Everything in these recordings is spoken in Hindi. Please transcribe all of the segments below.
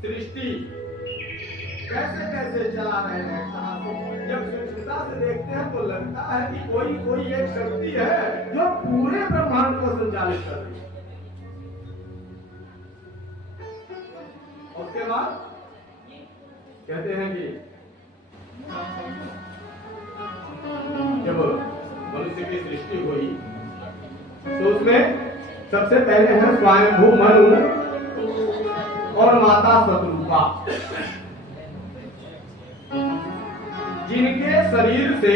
सृष्टि कैसे कैसे चला रहे हैं। जब सूक्ष्मता से देखते हैं तो लगता है कि कोई एक शक्ति है जो पूरे ब्रह्मांड को संचालित कर रही है। उसके बाद कहते हैं कि जब मनुष्य की सृष्टि हुई तो उसमें सबसे पहले है स्वयंभू मनु और माता शत्रुपा, जिनके शरीर से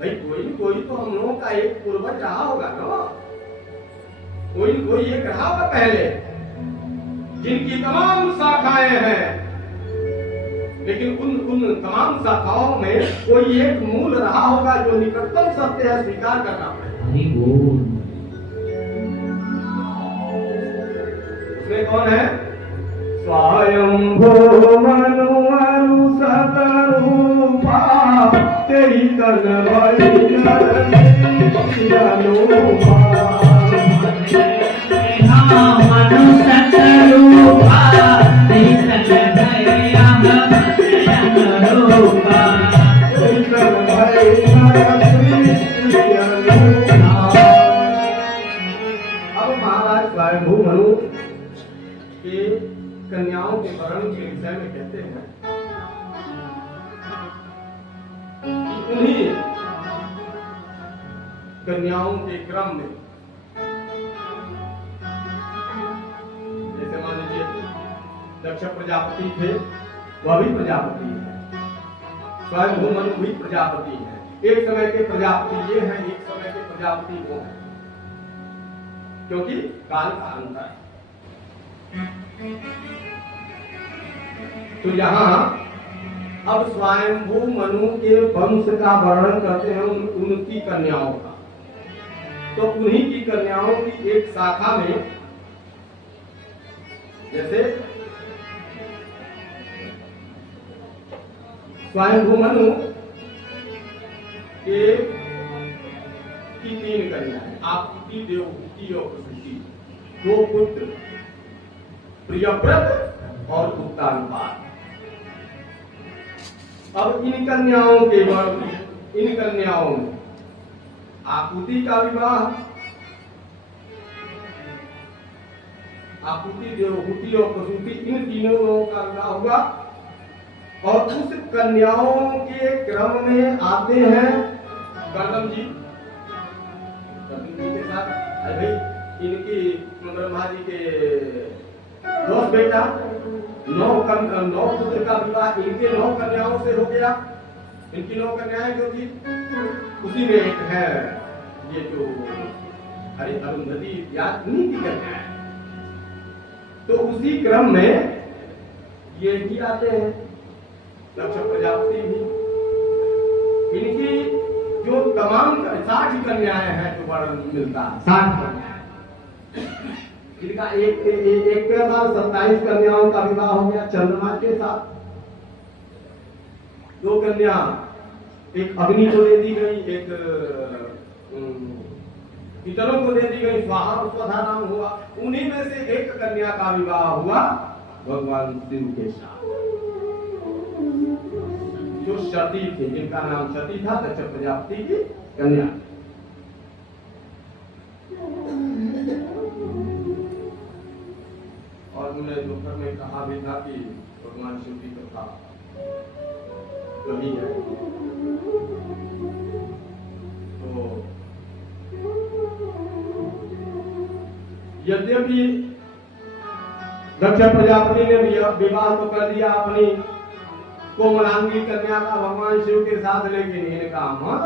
भाई कोई तो हम लोगों का एक पूर्वज रहा होगा ना, कोई एक रहा होगा पहले, जिनकी तमाम शाखाएं हैं, लेकिन उन तमाम शाखाओं में कोई एक मूल रहा होगा जो निकटतम सत्य है, स्वीकार करना पड़ेगा। उसमें कौन है? स्वयंभू मनु अनु शतरूपा तेरी तन भई अनुपा मनु शतरूपा तेरी तन भई अनुपा तेरी तन भई अनुपा। अब महाराज स्वयंभू मनु के कन्याओं के वर्ण के विषय में कहते हैं कि उन्हीं कन्याओं के क्रम में, जैसे मान लीजिए दक्ष प्रजापति थे, वह भी प्रजापति है, स्वयंभू मनु भी प्रजापति है। एक समय के प्रजापति ये हैं, एक समय के प्रजापति वो हैं, क्योंकि काल का अंतर है। तो यहाँ अब स्वयंभू मनु के वंश का वर्णन करते हैं उनकी कन्याओं का। तो उन्हीं की कन्याओं की एक शाखा में, जैसे स्वयंभू मनु के की 3 कन्याएं, आकुति, देवहूति और प्रसूति, 2 पुत्र प्रियव्रत और उत्तानपाद। अब इन कन्याओं में आकुति का विवाह, आकुति, देवहूति और प्रसूति, इन तीनों लोगों का विवाह हुआ। और उस कन्याओं के क्रम में आते हैं कर्दम जी के साथ। भाई इनकी ब्रह्मा जी के 10 बेटा, 9 पुत्र का विवाह इनके 9 कन्याओं से हो गया। इनकी 9 कन्याएं जो थी, उसी में एक है ये जो अरुंधति इत्यादि, उन्हीं की कन्याएं। तो उसी क्रम में ये भी आते हैं, दक्ष प्रजापति भी। इनकी जो तमाम 60 कन्याएं हैं जो वर्णन मिलता है, 60 कन्याएं, जिनका एक के बाद 27 कन्याओं का विवाह हो गया चंद्रमा के साथ। 2 कन्या, एक अग्नि को दे दी गई, एक पितरों को दे दी गई, स्वाहा स्वधा नाम हुआ। उन्हीं में से एक कन्या का विवाह हुआ भगवान शिव के साथ। जो सती थी, जिनका नाम सती था, दक्ष प्रजापति की कन्या। और उन्हें दोपहर में कहा भी था कि भगवान शिव की कथा वही है। तो यद्यपि दक्ष प्रजापति ने विवाह तो कर दिया अपनी कोमलांगी कन्या का भगवान शिव के साथ, लेकिन इनका मन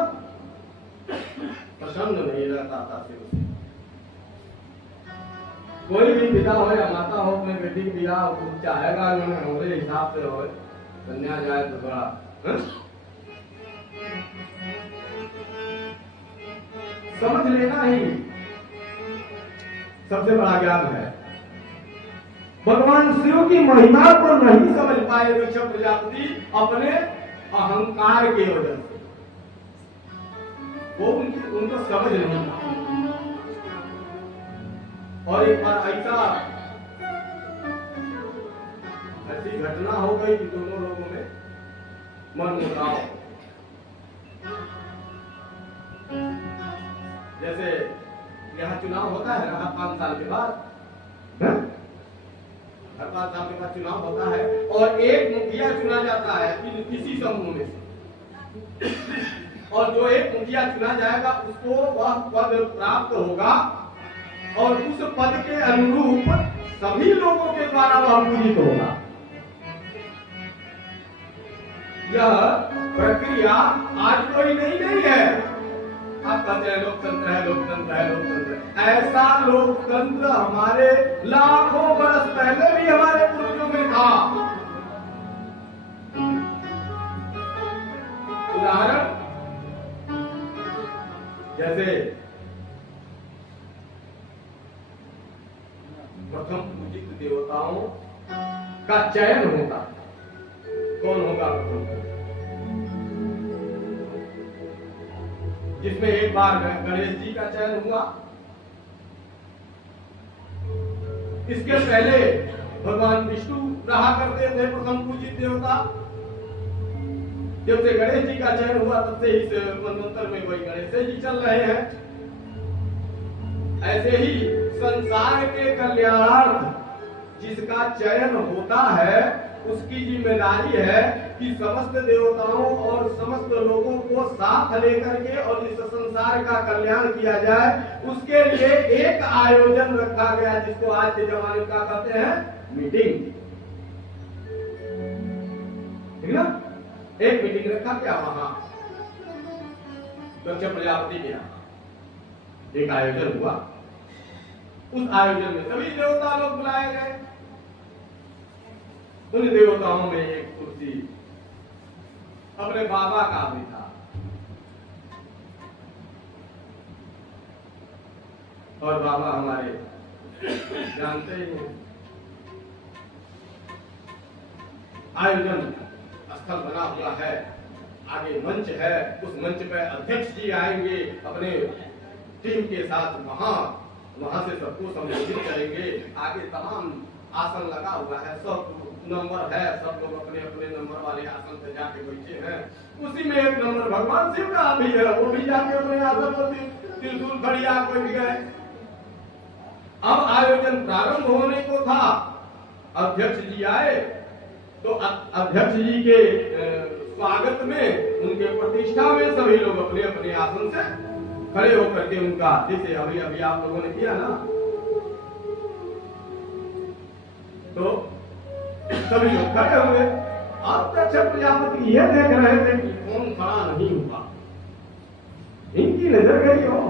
प्रसन्न नहीं रहता था शिव से। कोई भी पिता हो या माता हो अपने बेटी की विवाह चाहेगा हमारे हिसाब से हो, कन्या जाए तो थोड़ा समझ लेना ही सबसे बड़ा ज्ञान है। भगवान शिव की महिमा को नहीं समझ पाए दक्ष प्रजापति अपने अहंकार के वजह से, वो उनको समझ नहीं पाए। और एक बार ऐसी घटना हो गई कि दोनों लोगों में मनमुटाव। जैसे यहाँ चुनाव होता है हर 5 साल के बाद, हर 5 साल के बाद चुनाव होता है और एक मुखिया चुना जाता है किसी समूह में से, और जो एक मुखिया चुना जाएगा उसको वह पद प्राप्त होगा और उस पद के अनुरूप सभी लोगों के द्वारा वह पूजित होगा। यह प्रक्रिया आज कोई नहीं है। आप कहते हैं लोकतंत्र है, लोकतंत्र है, लोकतंत्र है। ऐसा लोकतंत्र हमारे लाखों वर्ष पहले भी हमारे पूर्वजों में था। उदाहरण जैसे प्रथम पूजित देवताओं का चयन होगा। कौन होगा प्रथम? जिसमें एक बार गणेश जी का चयन हुआ। इसके पहले भगवान विष्णु रहा करते थे प्रथम पूजित देवता। जब से गणेश जी का चयन हुआ तब से इस मनवंतर में वही गणेश जी चल रहे हैं। ऐसे ही संसार के कल्याणार्थ जिसका चयन होता है उसकी जिम्मेदारी है कि समस्त देवताओं और समस्त लोगों को साथ लेकर के और इस संसार का कल्याण किया जाए। उसके लिए एक आयोजन रखा गया जिसको आज के जमाने में क्या कहते हैं, मीटिंग। ठीक ना? एक मीटिंग रखा गया वहां दक्ष प्रजापति के यहाँ एक आयोजन हुआ। उस आयोजन में सभी देवता लोग बुलाए गए। उन देवताओं में एक कुर्सी अपने बाबा का भी था और बाबा हमारे जानते ही हैं। आयोजन स्थल बना हुआ है, आगे मंच है, उस मंच पे अध्यक्ष जी आएंगे अपने टीम के साथ, वहां से सबको संबोधित करेंगे। आगे तमाम आसन लगा हुआ है, सब नंबर है, सब लोग अपने अपने नंबर वाले आसन पे जाके बैठे हैं। उसी में एक नंबर भगवान शिव का भी है, वो भी जाके अपने आसन पर त्रिशूल खड़िया कोई भी गए। अब आयोजन प्रारंभ होने को था, अध्यक्ष जी आए तो अध्यक्ष जी के स्वागत में, उनके प्रतिष्ठा में सभी लोग अपने अपने आसन से खड़े होकर के उनका, जैसे अभी अभी आप लोगों ने किया ना, तो सभी लोग खड़े हुए। अब दक्ष प्रजापति ये देख रहे थे कि कौन खड़ा नहीं हुआ। इनकी नजर गई हो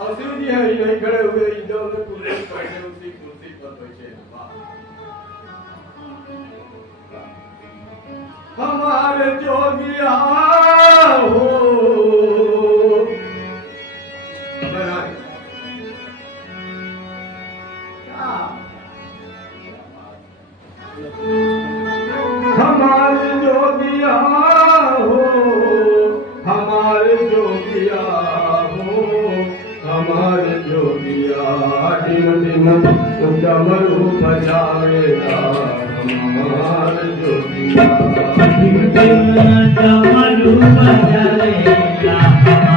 और शिव जी है ही नहीं खड़े हुए, जो कुर्सी पर बैठे उसी कुर्सी पर बैठे। हमारे जोगिया हो हमारे जोगिया हो, हमारे जोगिया हो, हमारे जोगिया डिम डिम डमरू बजावेगा। हमारे डमरू बजाएगा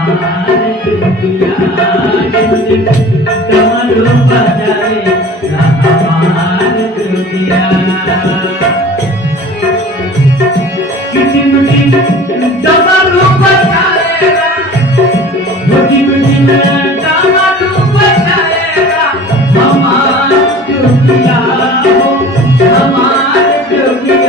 हमारे जोगिया, डमरू बजाएगा हमारे जोगिया। टिम टिम डमरू बजाएगा, टिम टिम डमरू बजाएगा हमारे जोगिया, हमारे जोगिया।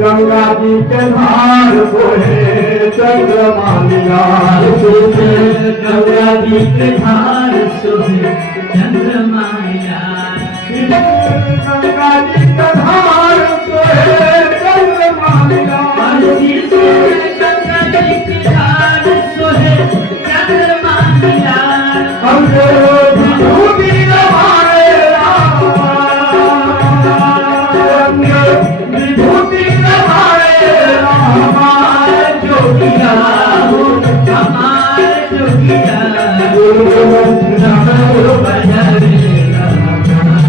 गंगा जी के धार सोहे चंद्रमा निगार, गंगा जी के धार सोहे चंद्रमा निगार, गंगा जी के धार सोहे चंद्रमा निगार, गंगा जी के धार सोहे चंद्रमा निगार। विभूति हमारे विभूति हमारे जोगिया हो हमारे जोगिया, डमरू बजाएगा हमारे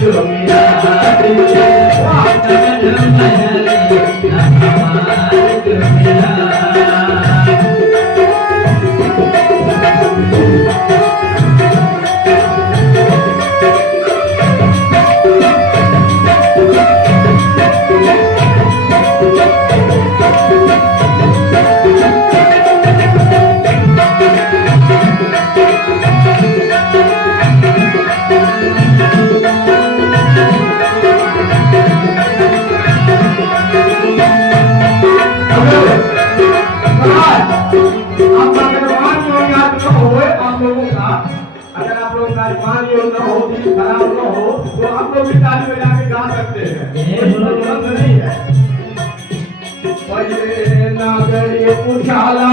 जोगिया, डमरू बजाएगा हमारे जोगिया। अगर आप लोग का ईमान योग न हो, दिल खराब न हो, तो आप लोग भी ताली बजा के गा सकते हैं, कोई बंद नहीं है। पहले नागरी पुछाला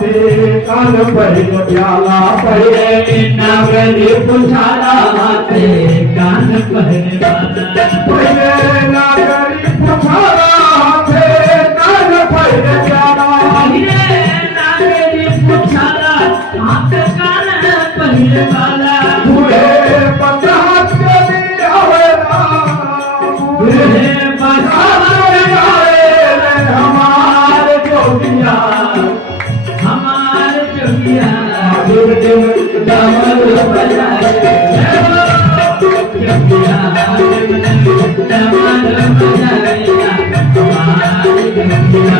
थे कान पहिलो प्याला, पहले नागरी पुछाला थे कान पहले वाला, पहले नागरी पुछाला थे कान पहले प्याला, पहले नागरी पुछाला हाथ कान पहले वाला, हुए पचास के दिन आवेला, हुए पचास के दिन आवेला हमारे जोगिया, हमारे जोगिया। डमरू बजाएगा जोगिया, डमरू बजाएगा हमारे जोगिया,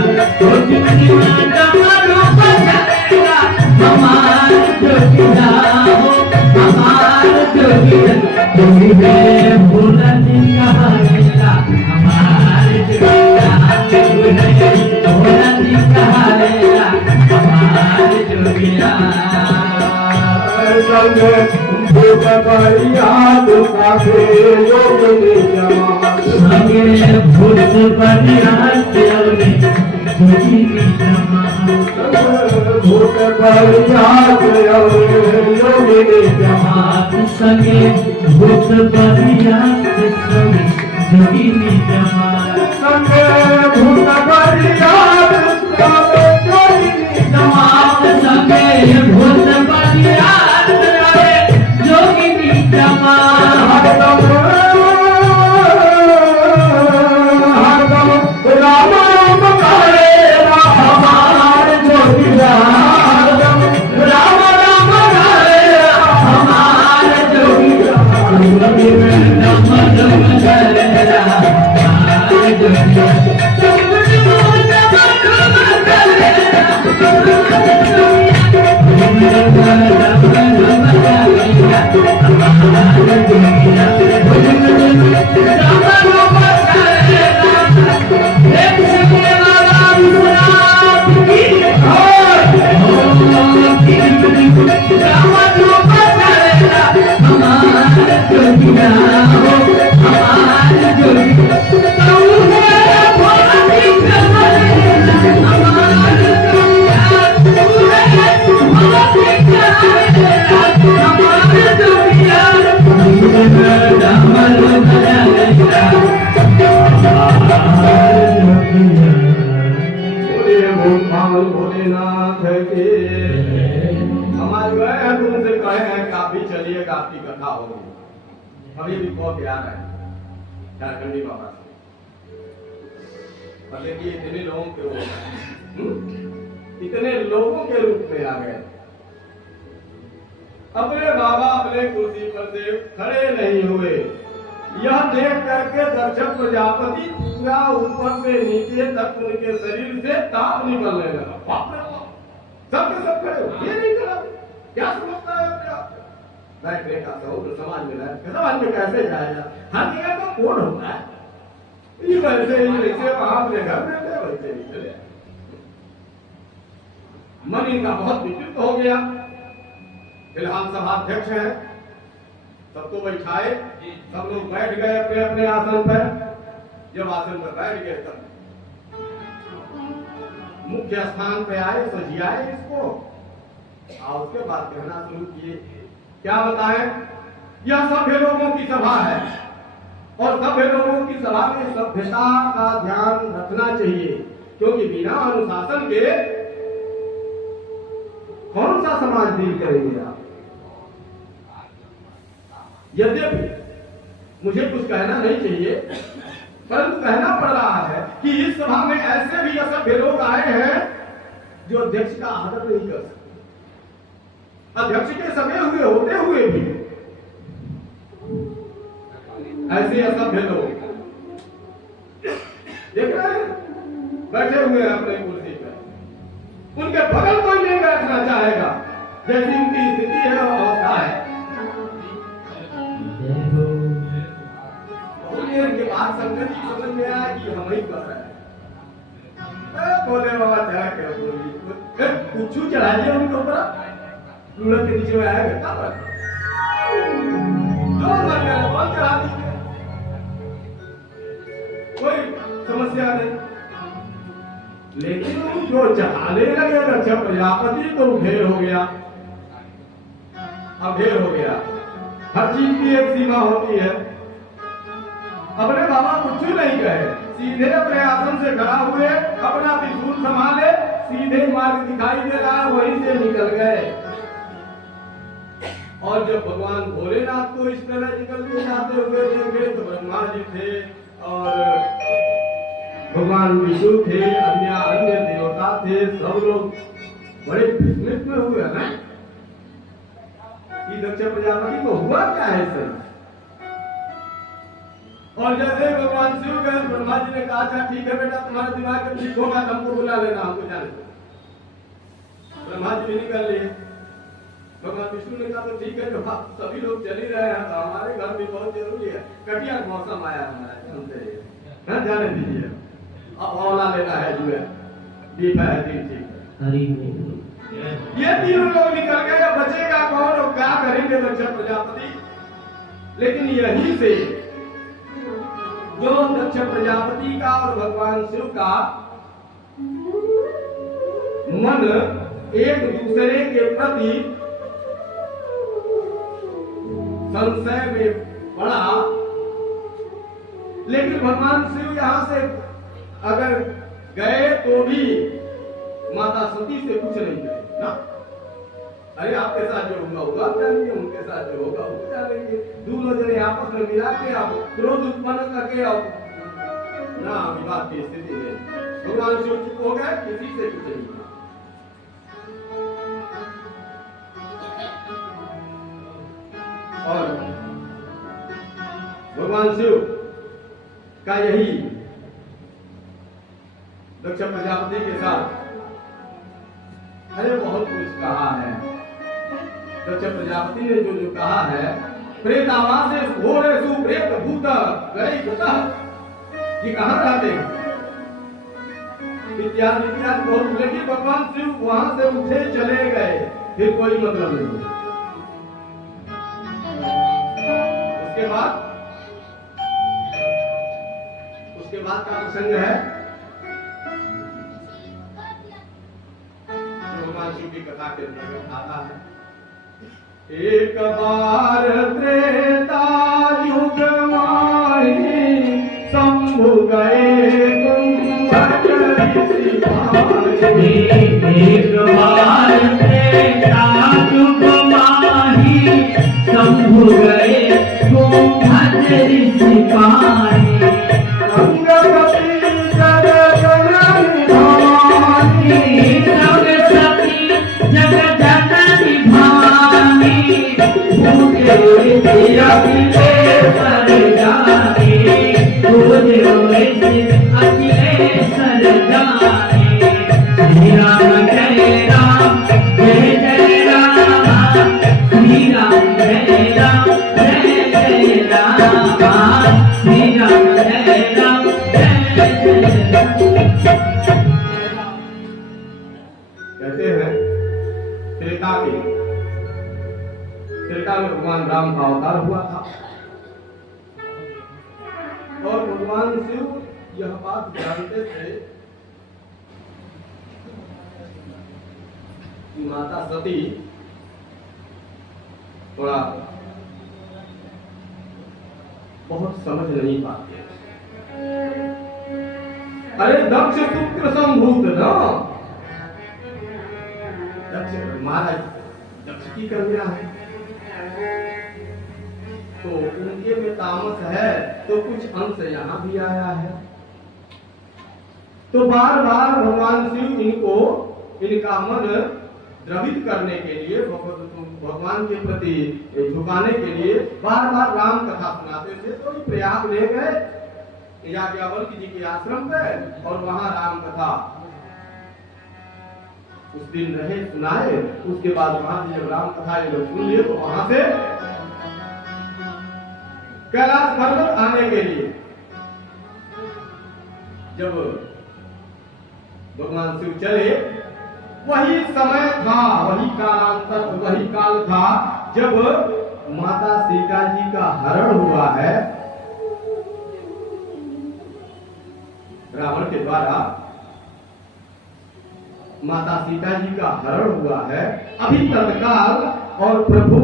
डमरू बजाएगा हमारे जोगिया, हमारे जोगिया। जोगिया भोला जी कहारेगा हमारे जोगिया, भोला जी कहारेगा हमारे जोगिया। भूत बलियाद काफे योगिनी जमात, संगे भूत बलियाद योगिनी जमात, भूत बलियाद योगिनी जमात, संगे भूत बलियाद योगिनी जमात, संगे भूत बलियाद योगिनी जमात, संगे भूत बलियाद योगिनी जमात। हरदम राम राम करे हमारे जोगिया, हरदम राम राम करे हमारे जोगिया, हमारे जोगिया। भगवान भोलेनाथ के हमारे गए तुमसे कहे हैं कि आप भी चलिएगा, आपकी कथा होगी। अभी भी बहुत प्यार है झारखंडी बाबा से। और देखिए इतने लोगों के इतने लोगों के रूप में आ गए। अपने बाबा अपने कुर्सी पर से खड़े नहीं हुए। यह देख करके दक्ष प्रजापति पूरा ऊपर से नीचे तक उनके शरीर से ताप निकलने लगा। बाप रे बाप, सबके सब खड़े हो, ये नहीं करा, क्या समझता है अपने आप को? बैठने का तो समाज में है, समाज में कैसे जाएगा? हर जगह तो कौन होता है? ये वैसे ही वैसे वहां अपने घर में थे, वैसे ही चले। मन इनका बहुत विकृत हो गया। फिलहाल सभाध्यक्ष है, सबको बैठाए, सब लोग बैठ गए अपने अपने आसन पर। जब आसन पर बैठ गए तब मुख्य स्थान पे आए, सजियाए इसको और उसके बाद कहना शुरू किए। क्या बताएं? यह सभ्य लोगों की सभा है और सभ्य लोगों की सभा में सभ्यता का ध्यान रखना चाहिए, क्योंकि बिना अनुशासन के कौन सा समाज डील करेंगे आप? यद्यपि मुझे कुछ कहना नहीं चाहिए, परंतु कहना पड़ रहा है कि इस सभा में ऐसे भी असभ्य लोग आए हैं जो अध्यक्ष का आदर नहीं कर सकते। अध्यक्ष के समय हुए होते हुए भी ऐसे असभ्य लोग देख रहे हैं, बैठे हुए हैं अपने कुर्सी पर। उनके बगल कोई नहीं बैठना चाहेगा, जैसी उनकी स्थिति है और अवस्था है। के बाद संगत जी समझ में आया कि हम ही कर रहे हैं। बोले बाबा चला क्या बोली कुछ चढ़ा दिया उनके ऊपर, लूड़ा के नीचे में आया घटा पर जो मर गया बल चढ़ा दीजिए, कोई समस्या नहीं। लेकिन जो चढ़ाने लगे दक्ष प्रजापति तो ढेर हो गया। अब ढेर हो गया, हर चीज की एक सीमा होती है। अपने बाबा कुछ नहीं कहे, सीधे अपने आसन से खड़ा हुए, अपना त्रिशूल संभाले, सीधे मार्ग दिखाई दे रहा है, वहीं से निकल गए। और जब भगवान भोलेनाथ को इस तरह निकल के जाते हुए देखे तो ब्रह्मा जी थे और भगवान विष्णु थे, अन्य देवता थे, सब लोग बड़े विस्मित में हुए ना कि दक्ष प्रजापति को हुआ क्या है सर। और जैसे भगवान शिव गए, ब्रह्मा जी ने कहा था ठीक है बेटा तुम्हारे दिमाग में ठीक होगा, हमको बुला लेना, हमको जाने दो। ब्रह्मा जी भी निकल लिए। भगवान विष्णु ने कहा तो ठीक है, जो सभी लोग चल ही रहे हैं तो हमारे घर भी बहुत जरूरी है, कटिया मौसम आया हमारा, जाने दीजिए। अब औला लेना है जो है दीप है ठीक। ये तीनों लोग निकल गए, बचेगा कौन और क्या करेंगे दक्ष प्रजापति। लेकिन यहीं से जो दक्ष प्रजापति का और भगवान शिव का मन एक दूसरे के प्रति संशय में पड़ा। लेकिन भगवान शिव यहां से अगर गए तो भी माता सती से कुछ नहीं कहे ना, अरे आपके साथ जो होगा होगा आप जानेंगे, उनके साथ जो होगा वो जानेंगे। दोनों जने आपस में मिला के आप क्रोध उत्पन्न करके आप ना विवाद की स्थिति में भगवान शिव चुप हो गए, किसी से कुछ नहीं कहा। और भगवान शिव का यही दक्ष प्रजापति के साथ अरे बहुत कुछ कहा है। दक्ष प्रजापति ने जो जो कहा है, प्रेतावासे घोरेषु प्रेत भूत गई कुतः, ये कहाँ रहते हैं इत्यादि इत्यादि बहुत। लेकिन भगवान शिव वहां से उठे चले गए, फिर कोई मतलब नहीं। उसके बाद का प्रसंग है जो भगवान शिव की कथा के अंतर्गत आता है। एक बार त्रेता युग माही शंभु गए कुंभ ऋषि पानी। एक बार त्रेता युग माही शंभु गए कुंभज ऋषि पानी। अंगपति जग जननी भवानी, सरस्वती जग जननी भानी। पूजे अखिलेश्वर जाने, पूजे अखिलेश्वर जाने। श्री राम जय राम जय जय राम, श्री राम जय राम जय जय राम, श्री राम जय राम जय जय राम। कहते हैं त्रेता में भगवान राम का अवतार हुआ था और भगवान शिव यह बात जानते थे कि माता सती थोड़ा बहुत समझ नहीं पाते। अरे दक्ष शुक्र संभूत न, दक्ष महाराज दक्ष की कन्या है तो उनके में तामस है तो कुछ अंश यहाँ भी आया है। तो बार बार भगवान शिव इनका मन द्रवित करने के लिए, भगवान के प्रति झुकाने के लिए बार बार राम कथा सुनाते थे। तो प्रयाग ले गए याज्ञवल्क्य जी के आश्रम पे और वहां राम कथा उस दिन रहे सुनाए। उसके बाद वहां से जब राम कथा ये लोग सुन लिए तो वहां से कैलाश पर्वत आने के लिए जब भगवान शिव चले, वही समय था, वही काल था जब माता सीता जी का हरण हुआ है रावण के द्वारा। माता सीता जी का हरण हुआ है अभी तत्काल, और प्रभु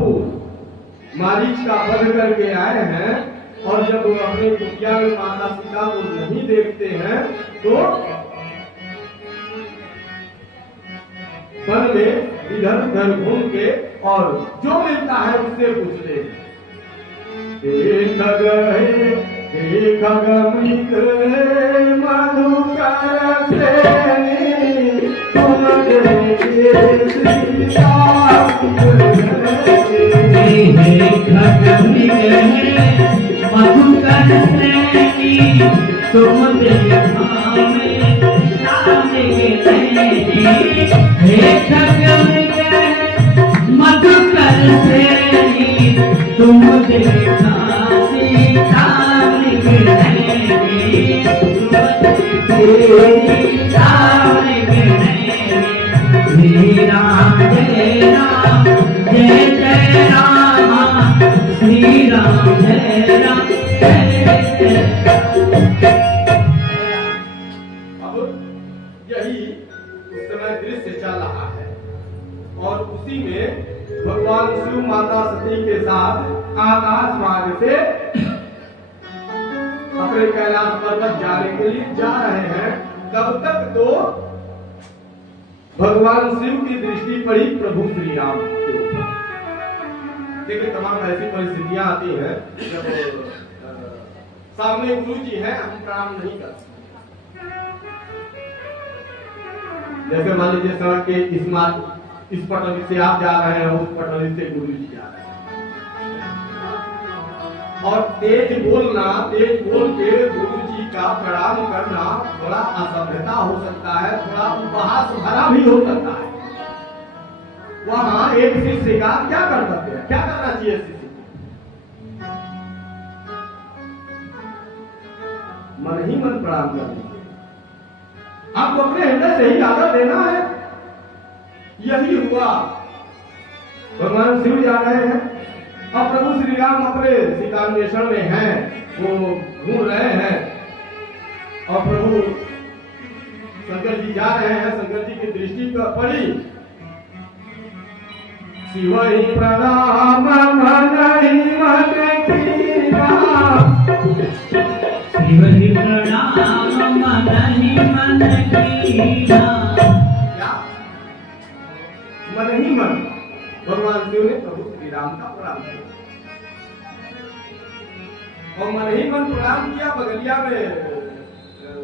मारीच का वध करके आए हैं। और जब वो अपने कुटिया में माता सीता को नहीं देखते हैं तो वन में इधर उधर घूम के और जो मिलता है उससे पूछते हैं। मधुकर श्रेणी तुम देखा में सामने हे मधुकर श्रेणी तुम देखा सामने श्री राम जय राम जय जय राम, श्री राम जय राम जय जय राम। अब यही उस समय दृश्य चल रहा है और उसी में भगवान शिव माता सती के साथ आकाश मार्ग से अपने कैलाश पर्वत जाने के लिए जा रहे हैं। तब तक तो भगवान शिव की दृष्टि पड़ी प्रभु श्री राम के ऊपर। देखिए तमाम ऐसी परिस्थितियां आती हैं जब सामने गुरु जी हैं, हम प्रणाम नहीं कर सकते। जैसे मान लीजिए सड़क के इस पटल से आप जा रहे हैं, उस पटल से गुरु जी जा रहे हैं और तेज बोल के गुरु जी का प्रणाम करना थोड़ा असभ्यता हो सकता है, थोड़ा उपहास भरा भी हो सकता है। वहां एक शिष्य का क्या कर्तव्य है, क्या करना चाहिए शिष्य को? मन ही मन प्रणाम करना। आपको अपने हृदय से ही आदर देना है। यही हुआ, भगवान शिव जा रहे हैं और प्रभु श्री राम अपने सीतान्वेषण में हैं, वो घूम रहे हैं और प्रभु शंकर जी जा रहे हैं। शंकर जी की दृष्टि पर पड़ी, शिव ही प्रणाम मन ही मन कीना, शिव ही प्रणाम मन ही मन कीना। लीला। क्या मन ही मन भगवान शिव ने प्रभु श्री राम का प्रणाम किया और मन ही मन प्रणाम किया। बगलिया में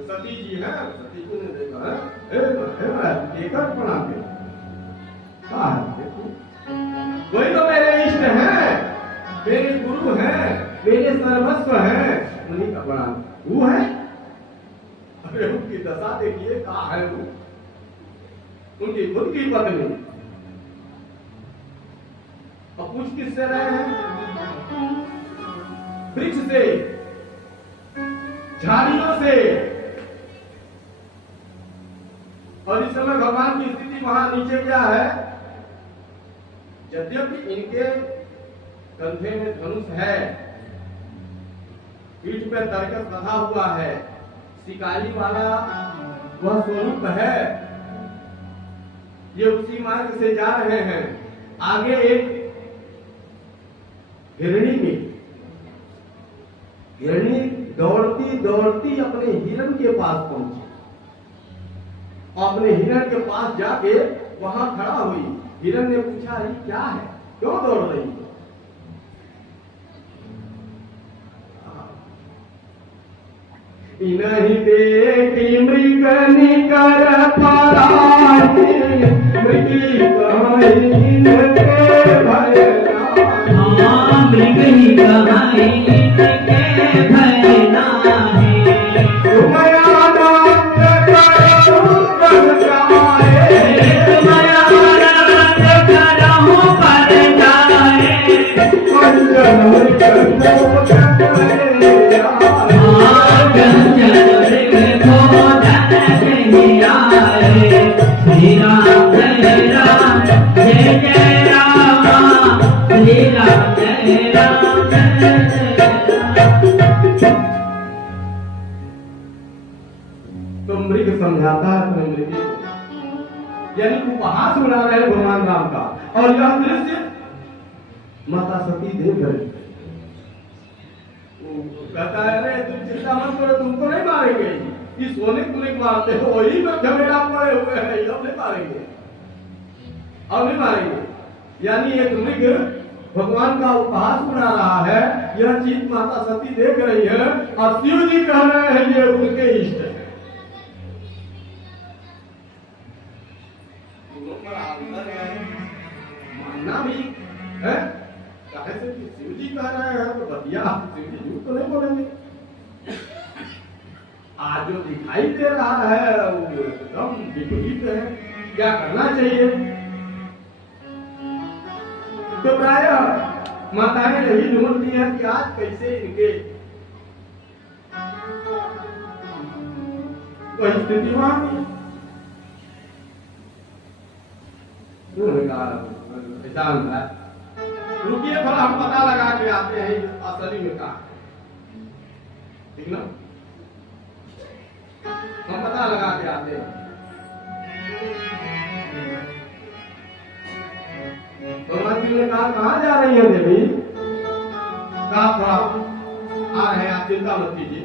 सती जी है, सती जी ने देखा देखकर प्रणाम किया। वही तो मेरे इष्ट हैं, मेरे गुरु हैं, मेरे सर्वस्व हैं, उन्हीं का प्रणाम वो है। अरे उनकी दशा देखिए कहाँ है वो, उनकी खुद की पत्नी। अब पूछ किससे रहे हैं? वृक्ष से, झाड़ियों से। और इस समय भगवान की स्थिति वहां नीचे क्या है? यद्यपि इनके कंधे में धनुष है, पीठ पे तरकस बंधा हुआ है, शिकारी वाला वह स्वरूप है, ये उसी मार्ग से जा रहे हैं। आगे एक हिरणी दौड़ती दौड़ती अपने हिरण के पास पहुंची और अपने हिरण के पास जाके वहां खड़ा हुई। हिरण ने पूछा, ये क्या है, क्यों दौड़ रही है? नहीं देखी मृग निकर पराई, मृगी कहीं के भयना। मृग ही कहीं के भयना है। तुम्हारा नाम करूं पर जाए, तुम्हारा नाम करूं पर जाए। कंचन मृग श्री राम जय राम जय जय राम, श्री राम जय राम जय जय राम। तो मृग समझाता है अपने मृगी को, यानी उपहास उड़ा रहे हैं भगवान राम का। और यह दृश्य माता सती देख रही, कहता है, अरे तुम चिंता मत करो, तुमको नहीं मारेंगे, इस सोने को नहीं मारते हो, वही में झमेला पड़े हुए हैं, अब नहीं मारेंगे, अब नहीं मारेंगे। यानी एक मृग भगवान का उपहास बना रहा है, यह चीज माता सती देख रही है और शिव जी कह रहे हैं ये उनके इष्ट है। मानना भी है, चाहे से कि शिव जी कह रहे हैं तो बतिया शिव जी झूठ तो नहीं बोलेंगे। आज जो दिखाई दे रहा है वो एकदम विपरीत है, क्या करना चाहिए? तो प्राय माताएं यही ढूंढती हैं कि आज कैसे इनके कोई स्थिति वहां की है। रुकिए थोड़ा, हम पता लगा के आते हैं असली में कहा, ठीक ना? हम पता लगा के आते हैं। भगवान जी ने कहा, कहाँ जा रही है देवी? कहा थोड़ा आ रहे हैं, आप चिंता मत कीजिए।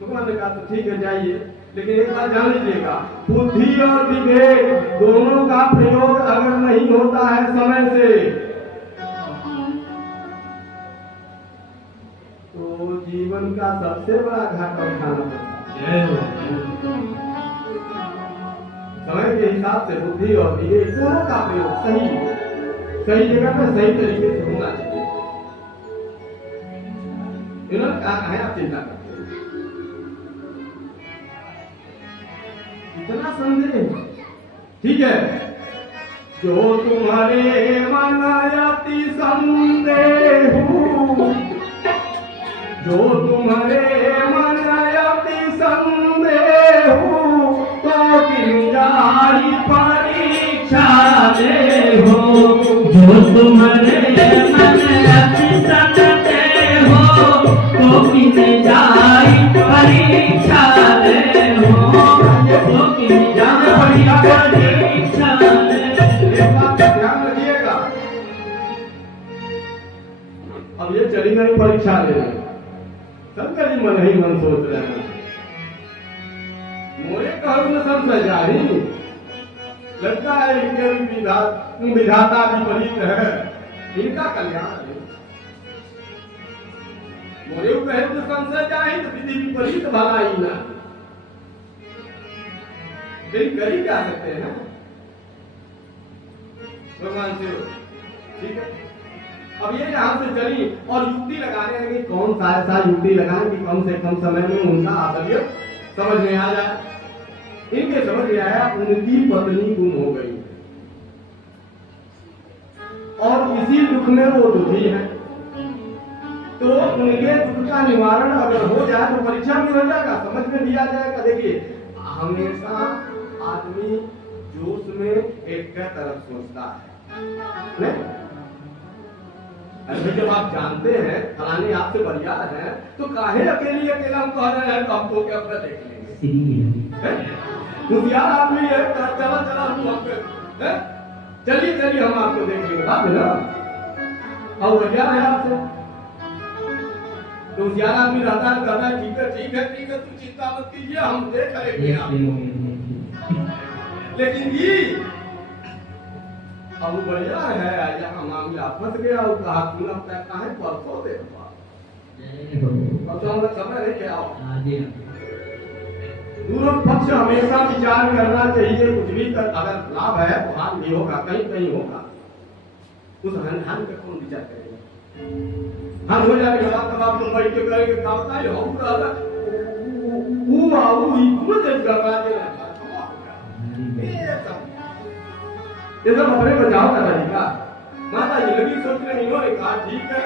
भगवान ने कहा तो ठीक है जाइए, लेकिन एक बात जान लीजिएगा, बुद्धि और विवेक दोनों का प्रयोग अगर नहीं होता है समय से तो जीवन का सबसे बड़ा घाटा उठाना पड़ता है। समय के हिसाब से बुद्धि और विवेक दोनों का प्रयोग सही जगह पर सही तरीके से होना चाहिए। इन्होंने कहा है आप चिंता करते इतना संदेह, ठीक है, जो तुम्हारे मन अति संदेह, जो तुम्हारे मन अति संदेह, तो किन जाई परीक्षा दे हो। जो तुम्हारे मन अति संदेह हो, तो किन जाई परीक्षा दे हो। तो किन जाई परीक्षा दे। एक बात का ध्यान रखिएगा, अब ये चली गई परीक्षा लेने, शंकर जी मन ही मन सोच रहे हैं, मोरे कहूँ न संशय जाही, लगता है इनके विधाता विपरीत है, इनका कल्याण है। मोरे कहे तो संशय जाही तो विधि विपरीत भला ही ना, फिर कर ही क्या सकते हैं भगवान से। ठीक है, अब ये यहाँ से चली और युक्ति लगाने लगे, कौन सा ऐसा युक्ति लगाएं कि कम से कम समय में उनका आदर्य समझ में आ जाए। इनके समझ में आया उनकी पत्नी गुम हो गई और इसी दुख में वो दुखी है, तो उनके दुख का निवारण अगर हो जाए तो परीक्षा में हो जाएगा, समझ में भी आ जाएगा। देखिए हमेशा आदमी जोश में एक का तरफ सोचता है, अरे जब आप जानते हैं फलाने आपसे बढ़िया है तो काहे अकेली अकेला हम कह रहे हैं, तो हम तो क्या अपना देख लेंगे। होशियार आदमी है, चला चला हम आपके चलिए चलिए हम आपको देख लेंगे, बात है ना। और बढ़िया है आपसे तो होशियार आदमी रहता है, कहता है ठीक है ठीक है ठीक है, तू चिंता मत कीजिए हम देख लेंगे आपको। लेकिन ये अब बढ़िया है, यहाँ मामला फंस गया और कहा तू अब तक कहाँ परसों दे परसों हम समय नहीं क्या दोनों पक्ष हमेशा विचार करना चाहिए। कुछ भी कर, अगर लाभ है तो हानि भी होगा, कहीं कहीं होगा, उस हानि का कौन विचार करेगा। हानि हो जाने के बाद तब आप तो बैठ के करेंगे काम का ही हम पूरा वो आओ इतना देर करवा दे ये सब अपने बचाव का तरीका। माता जी लगी सोचने, इन्होंने कहा ठीक है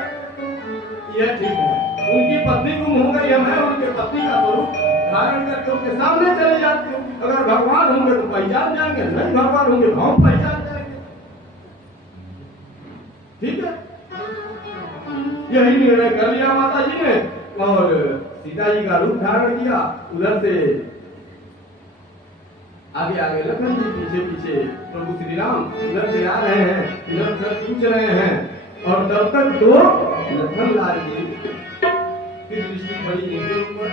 यह ठीक है, उनकी पत्नी गुम हो गई है, मैं उनके पत्नी का स्वरूप धारण करके उनके सामने चले जाती हूँ। अगर भगवान होंगे तो पहचान जाएंगे, नहीं भगवान होंगे तो हम पहचान जाएंगे। ठीक है, यही निर्णय कर लिया माता जी ने और सीता जी का रूप धारण किया। उधर से आगे आगे लखन जी, पीछे पीछे प्रभु श्री राम उधर से आ रहे हैं, इधर से पूछ रहे हैं और तब तक तो लखन लाल जी की दृष्टि पड़ी इनके ऊपर।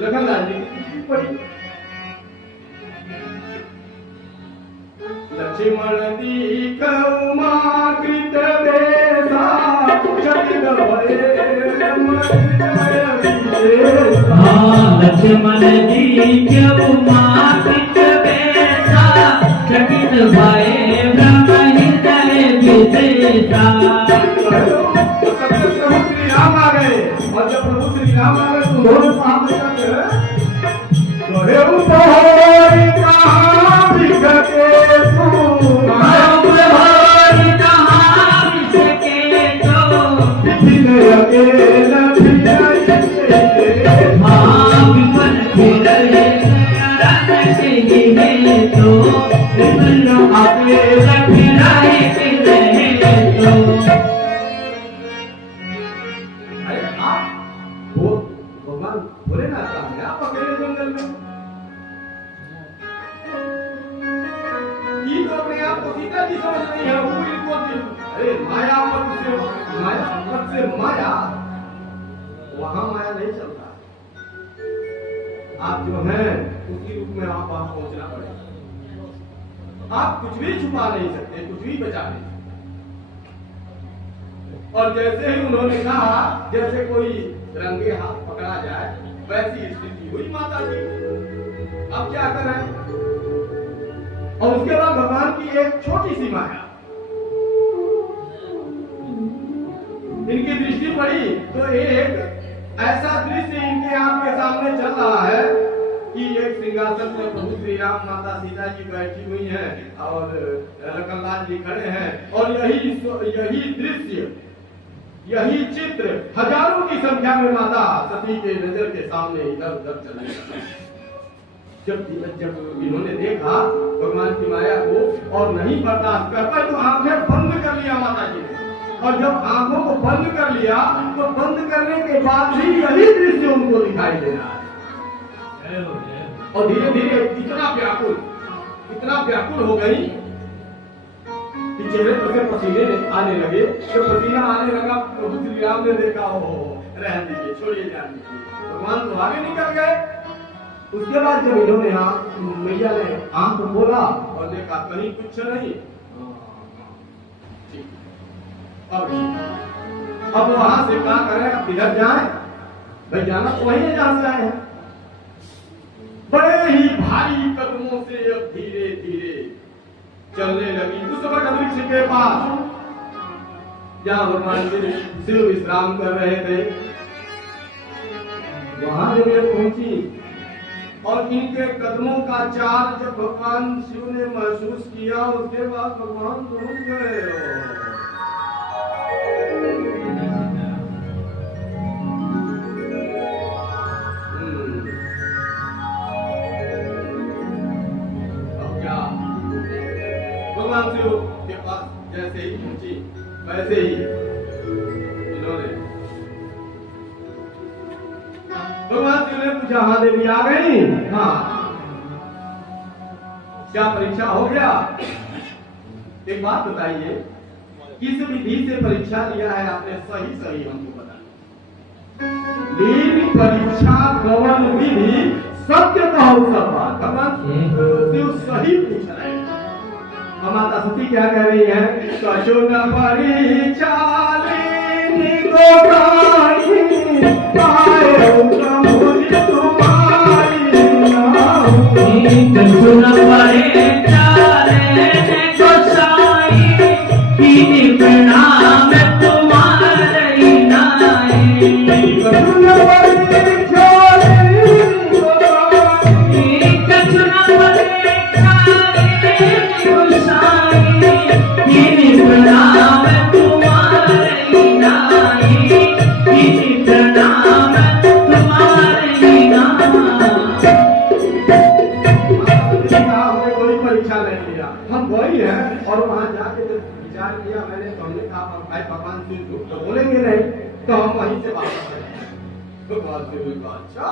लखन लाल जी की दृष्टि पड़ी, लक्ष्मण दीख उमाकृत बेसा चकित भये लक्ष्मण जी क्यों मातित बेसा चकित भये ब्रह्म हृदय विदेशा। प्रभु श्री राम आ गए और जब प्रभु श्री राम आ गए तो उन्होंने भगवान भोलेनाथ का है, आप अकेले जंगल में ये तो अपने आप को सीता जी समझ रही है, वो इनको अरे माया मत से माया वहां माया नहीं चलता। आप जो हैं उसी रूप में आप वहां पहुंचना पड़ेगा। आप कुछ भी छुपा नहीं सकते, कुछ भी बचा नहीं सकते। और जैसे ही उन्होंने कहा जैसे कोई रंगे हाथ पकड़ा जाए वैसी स्थिति हुई माता जी। अब क्या करें? और उसके बाद भगवान की एक छोटी सी माया इनकी दृष्टि पड़ी तो एक ऐसा दृश्य इनके आंख के सामने चल रहा है कि एक सिंहासन पर प्रभु श्री राम माता सीता जी बैठी हुई हैं और लखनलाल जी खड़े हैं और यही दृश्य यही चित्र हजारों की संख्या में माता सती के नजर के सामने इधर उधर चल रहा है। जब इन्होंने देखा भगवान की माया को और नहीं बर्दाश्त कर पाए तो आंखें बंद कर लिया माता जी ने। और जब आंखों को बंद कर लिया तो बंद करने के बाद भी यही दृश्य उनको दिखाई दे रहा है। और धीरे धीरे इतना व्याकुल हो गई कि चेहरे पर पसीने आने लगे। जब पसीना आने लगा प्रभु श्री राम ने देखा, हो रहने दीजिए, छोड़िए, जाने दीजिए। भगवान तो आगे निकल गए। उसके बाद जब इन्होंने मैया ने आंख खोला और देखा कहीं कुछ नहीं, अब वहां से क्या करें, अब इधर जाए, भाई जाना तो वही है जहां से आए हैं। बड़े ही भारी कदमों से अब धीरे धीरे चलने लगी उस वृक्ष के पास जहां भगवान शिव विश्राम कर रहे थे। वहां जब ये पहुंची और इनके कदमों का चाल जब भगवान शिव ने महसूस किया, उसके बाद भगवान समझ गए। अब क्या भगवान शिव के पास जैसे ही पहुंची वैसे ही इन्होंने भगवान शिव ने पूछा, हाँ देवी आ गई? हाँ। क्या परीक्षा हो गया? एक बात बताइए, किस विधि से परीक्षा लिया है आपने? सही सही हमको बताइए। लीन परीक्षा कवन विधि सत्य कहो सब बात। भगवान शिव सही पूछ रहे हैं। और माता सती क्या कह रही है? कछु न परीक्षा लीनी गोसाई पाए मुझ तुम्हारी कछु न परीक्षा लेने गोसाई कीनी प्रणाम तुम्हारे नाई। कछु न परीक्षा लीनी गोसाई कछु न परीक्षा लेने गोसाई कीनी प्रणाम तुम्हारे नाई। कीनी प्रणाम तुम्हारे नाई। हमने कोई परीक्षा नहीं लिया, हम वही हैं। और वहां जाके जब विचार किया मैंने, तो हमने कहा भाई भगवान से झूठ तो बोलेंगे नहीं, तो हम वहीं से वापस आए। भगवान से बोला अच्छा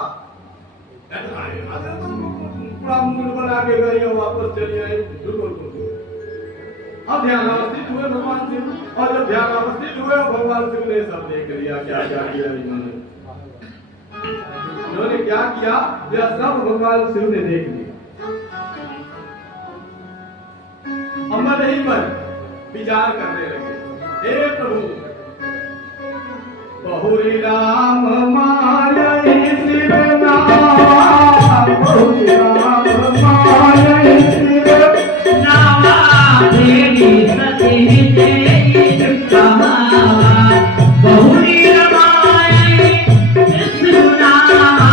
पूरा मूड बना के गई और वापस चली आई। अब ध्यान अवस्थित हुए भगवान शिव, और जब ध्यान अवस्थित हुए भगवान शिव ने सब देख लिया क्या क्या किया इन्होंने क्या किया, यह सब भगवान शिव ने देख लिया। हम नहीं पर विचार करने लगे, हे प्रभु बहुरी राम मारई शिव नाम, बहुरी राम मारई शिव नामा तेरी सती तेरी जुटावा बहुरी रमाई शिव नामा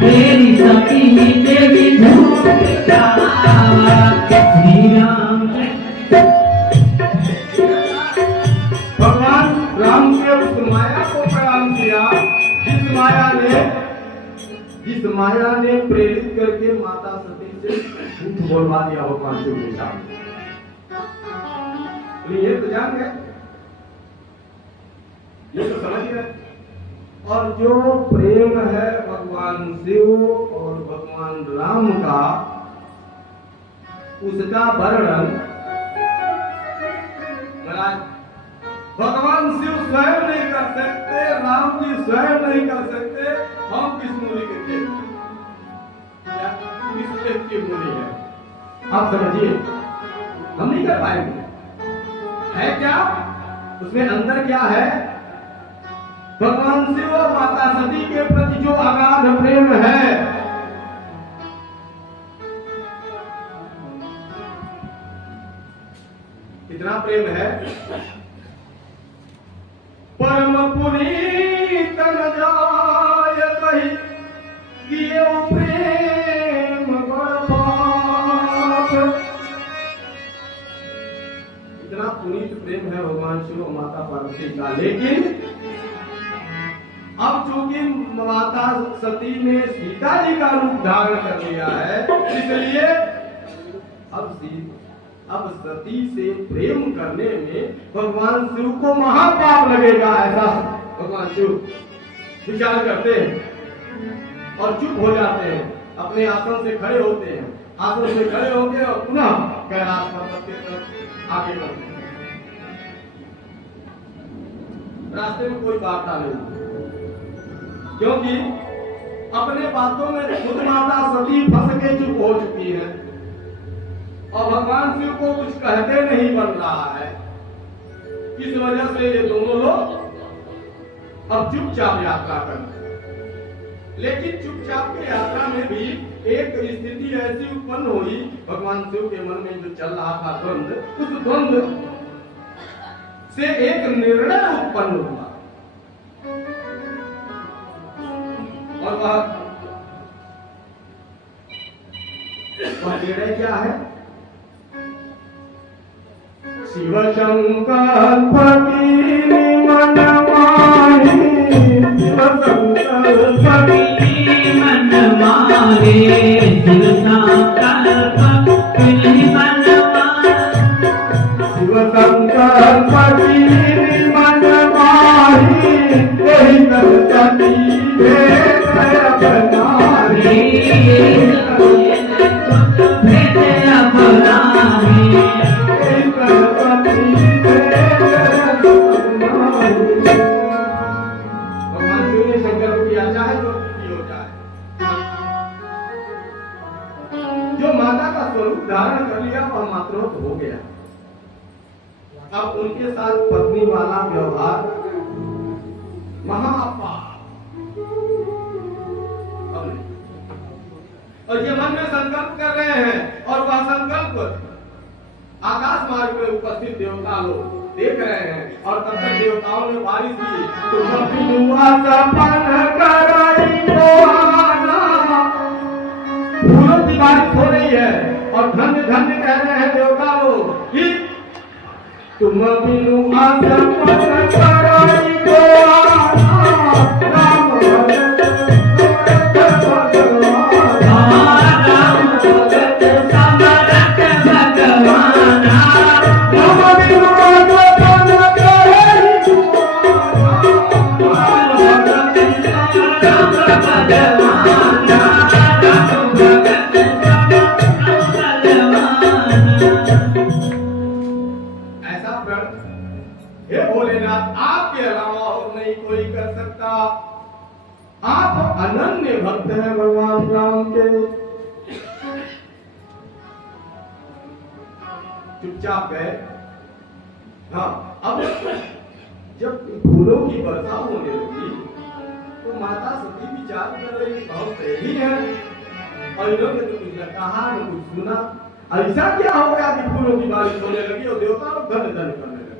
तेरी सती तेरी जुटावा। श्री राम भगवान राम ने उस माया को प्रणाम किया जिस माया ने प्रेरित करके माता सती से झूठ बोलवा दिया भगवान शिव के सामने। ये तो जान गए, ये तो समझ गए। और जो प्रेम है भगवान शिव और भगवान राम का, उसका वर्णन भगवान शिव स्वयं नहीं कर सकते, राम जी स्वयं नहीं कर सकते। हम किस मूल्य के थे या किस खेत की मूल्य है, आप समझिए, हम नहीं कर पाएंगे। है क्या उसमें अंदर क्या है? भगवान शिव और माता सती के प्रति जो अगाध प्रेम है, कितना प्रेम है। परम पुनीत न जाय कही किए प्रेम बड़ पाप। इतना पुनीत प्रेम है भगवान शिव और माता पार्वती का। लेकिन अब चूंकि माता सती ने सीता जी का रूप धारण कर लिया है, इसलिए अब सती से प्रेम करने में भगवान शिव को महापाप लगेगा, ऐसा भगवान शिव विचार करते हैं और चुप हो जाते हैं। अपने आसन से खड़े होते हैं, आसन से खड़े होते और पुनः कैलाश पर्वत की तरफ आगे बढ़ते हैं। रास्ते में कोई वार्ता नहीं, क्योंकि अपने बातों में खुद माता सती फंस के चुप हो चुकी है और भगवान शिव को कुछ कहते नहीं बन रहा है। इस वजह से ये दोनों लोग अब चुपचाप यात्रा करते हैं। लेकिन चुपचाप की यात्रा में भी एक स्थिति ऐसी उत्पन्न हुई, भगवान शिव के मन में जो चल रहा था द्वंद, उस द्वंद से एक निर्णय उत्पन्न हुआ और वह निर्णय क्या है? शिव शंकर फकीर मन माही, शिव शंकर फकीर मन मारे, शिव शंकर फकीर मन मारे, शिव शंकर फकीर मन माही, यही सती भेद अपनारी, भेद अपनारी। भगवान शिव ने संकल्प किया चाहे जो भी हो जाए, जो माता का स्वरूप धारण कर लिया वह मातृत्व हो गया। अब उनके साथ पत्नी वाला व्यवहार महापाप। और ये मन में संकल्प कर रहे हैं और वह संकल्प आकाश मार्ग में उपस्थित देवता लोग देख रहे हैं और तब तक देवताओं ने बारिश की। तुम बिनुआ सपन कराई को आना, फूलों की बारिश हो रही है और धन्य धन्य कह रहे हैं देवता लोग कि तुम बिनुआ सपन कराई को आना, राम भगत हे भोलेनाथ, आपके अलावा और नहीं कोई कर सकता। आप अनन्य भक्त हैं भगवान राम के। चुपचाप गए। हाँ, अब जब फूलों की वर्षा होने लगी तो माता सती विचार कर रही बहुत सही है और इन्होंने तो कुछ न कहा न कुछ सुना। ऐसा क्या हो गया कि फूलों की बारिश होने लगी और देवता लोग धन धन करने लगे?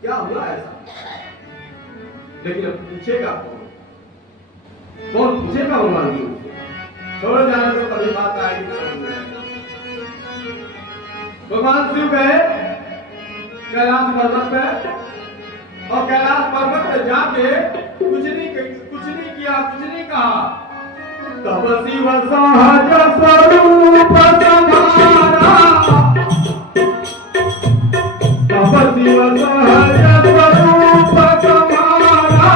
क्या हुआ ऐसा? लेकिन अब पूछेगा कौन पूछेगा भगवान जी? छोड़ जाने तो कभी बात आएगी। भगवान शिव गए कैलाश पर्वत पे और कैलाश पर्वत पे जाके कुछ नहीं किया, कुछ नहीं कहा। तब शिव सहज स्वरूप समारा, तब शिव सहज स्वरूप समारा,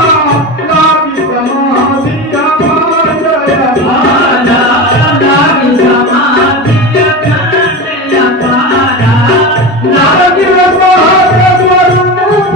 लागी समाधि अपार जय भाला, लागी समाधि अपारा, लागी सहज स्वरूप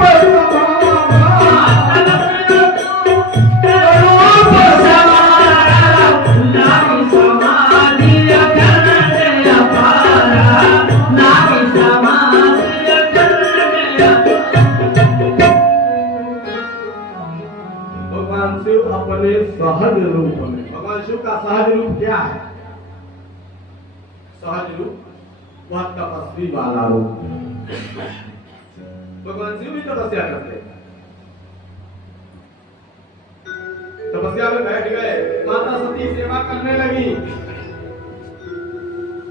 भगवान शिव अपने सहज रूप में, भगवान शिव का सहज रूप क्या है? सहज रूप वह तपस्वी वाला रूप। भगवान शिव भी तपस्या करते हैं। तपस्या में बैठ गए, माता सती सेवा करने लगी।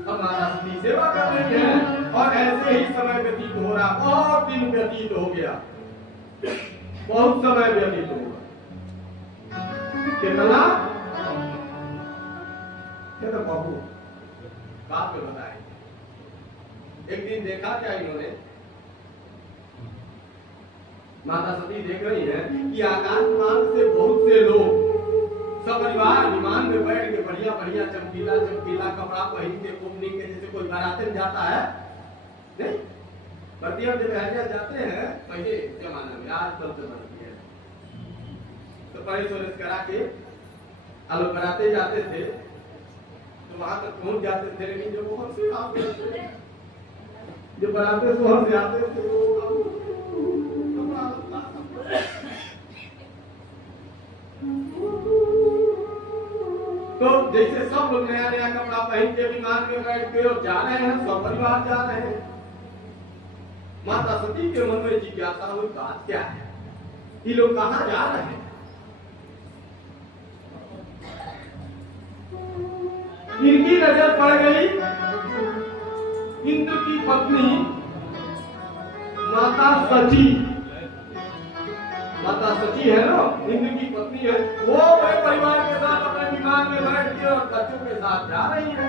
अब माता सती सेवा कर रही है और ऐसे ही समय व्यतीत हो रहा, बहुत दिन व्यतीत हो गया, बहुत समय व्यतीत हो गया। कितना? क्या बाबू बात पे बताए। एक दिन देखा क्या इन्होंने, माता सती देख रही है कि आकाश मार्ग से बहुत से लोग सपरिवार विमान में बैठ के बढ़िया बढ़िया चमकीला चमकीला कपड़ा पहन के घूमने के, जैसे कोई बारात जाता है नहीं, बतिया जब जाते हैं पहले जमाना में, आज तब तो बन गया, तो पैस वैस करा के लोग बनाते जाते थे तो वहां तक पहुंच जाते थे, लेकिन जो वहां से आते थे, जो बनाते शहर से आते थे वो तो जैसे सब लोग नया नया कपड़ा पहन के विमान में बैठ के और जा रहे हैं, सब परिवार जा रहे हैं। माता सती के मन में जिज्ञासा हुई, बात क्या है, ये लोग कहाँ जा रहे हैं। इनकी नजर पड़ गई इंद्र की पत्नी माता सची। माता सची है ना, इंद्र की पत्नी है, वो अपने परिवार के साथ अपने विमान में बैठ के और बच्चों के साथ जा रही है।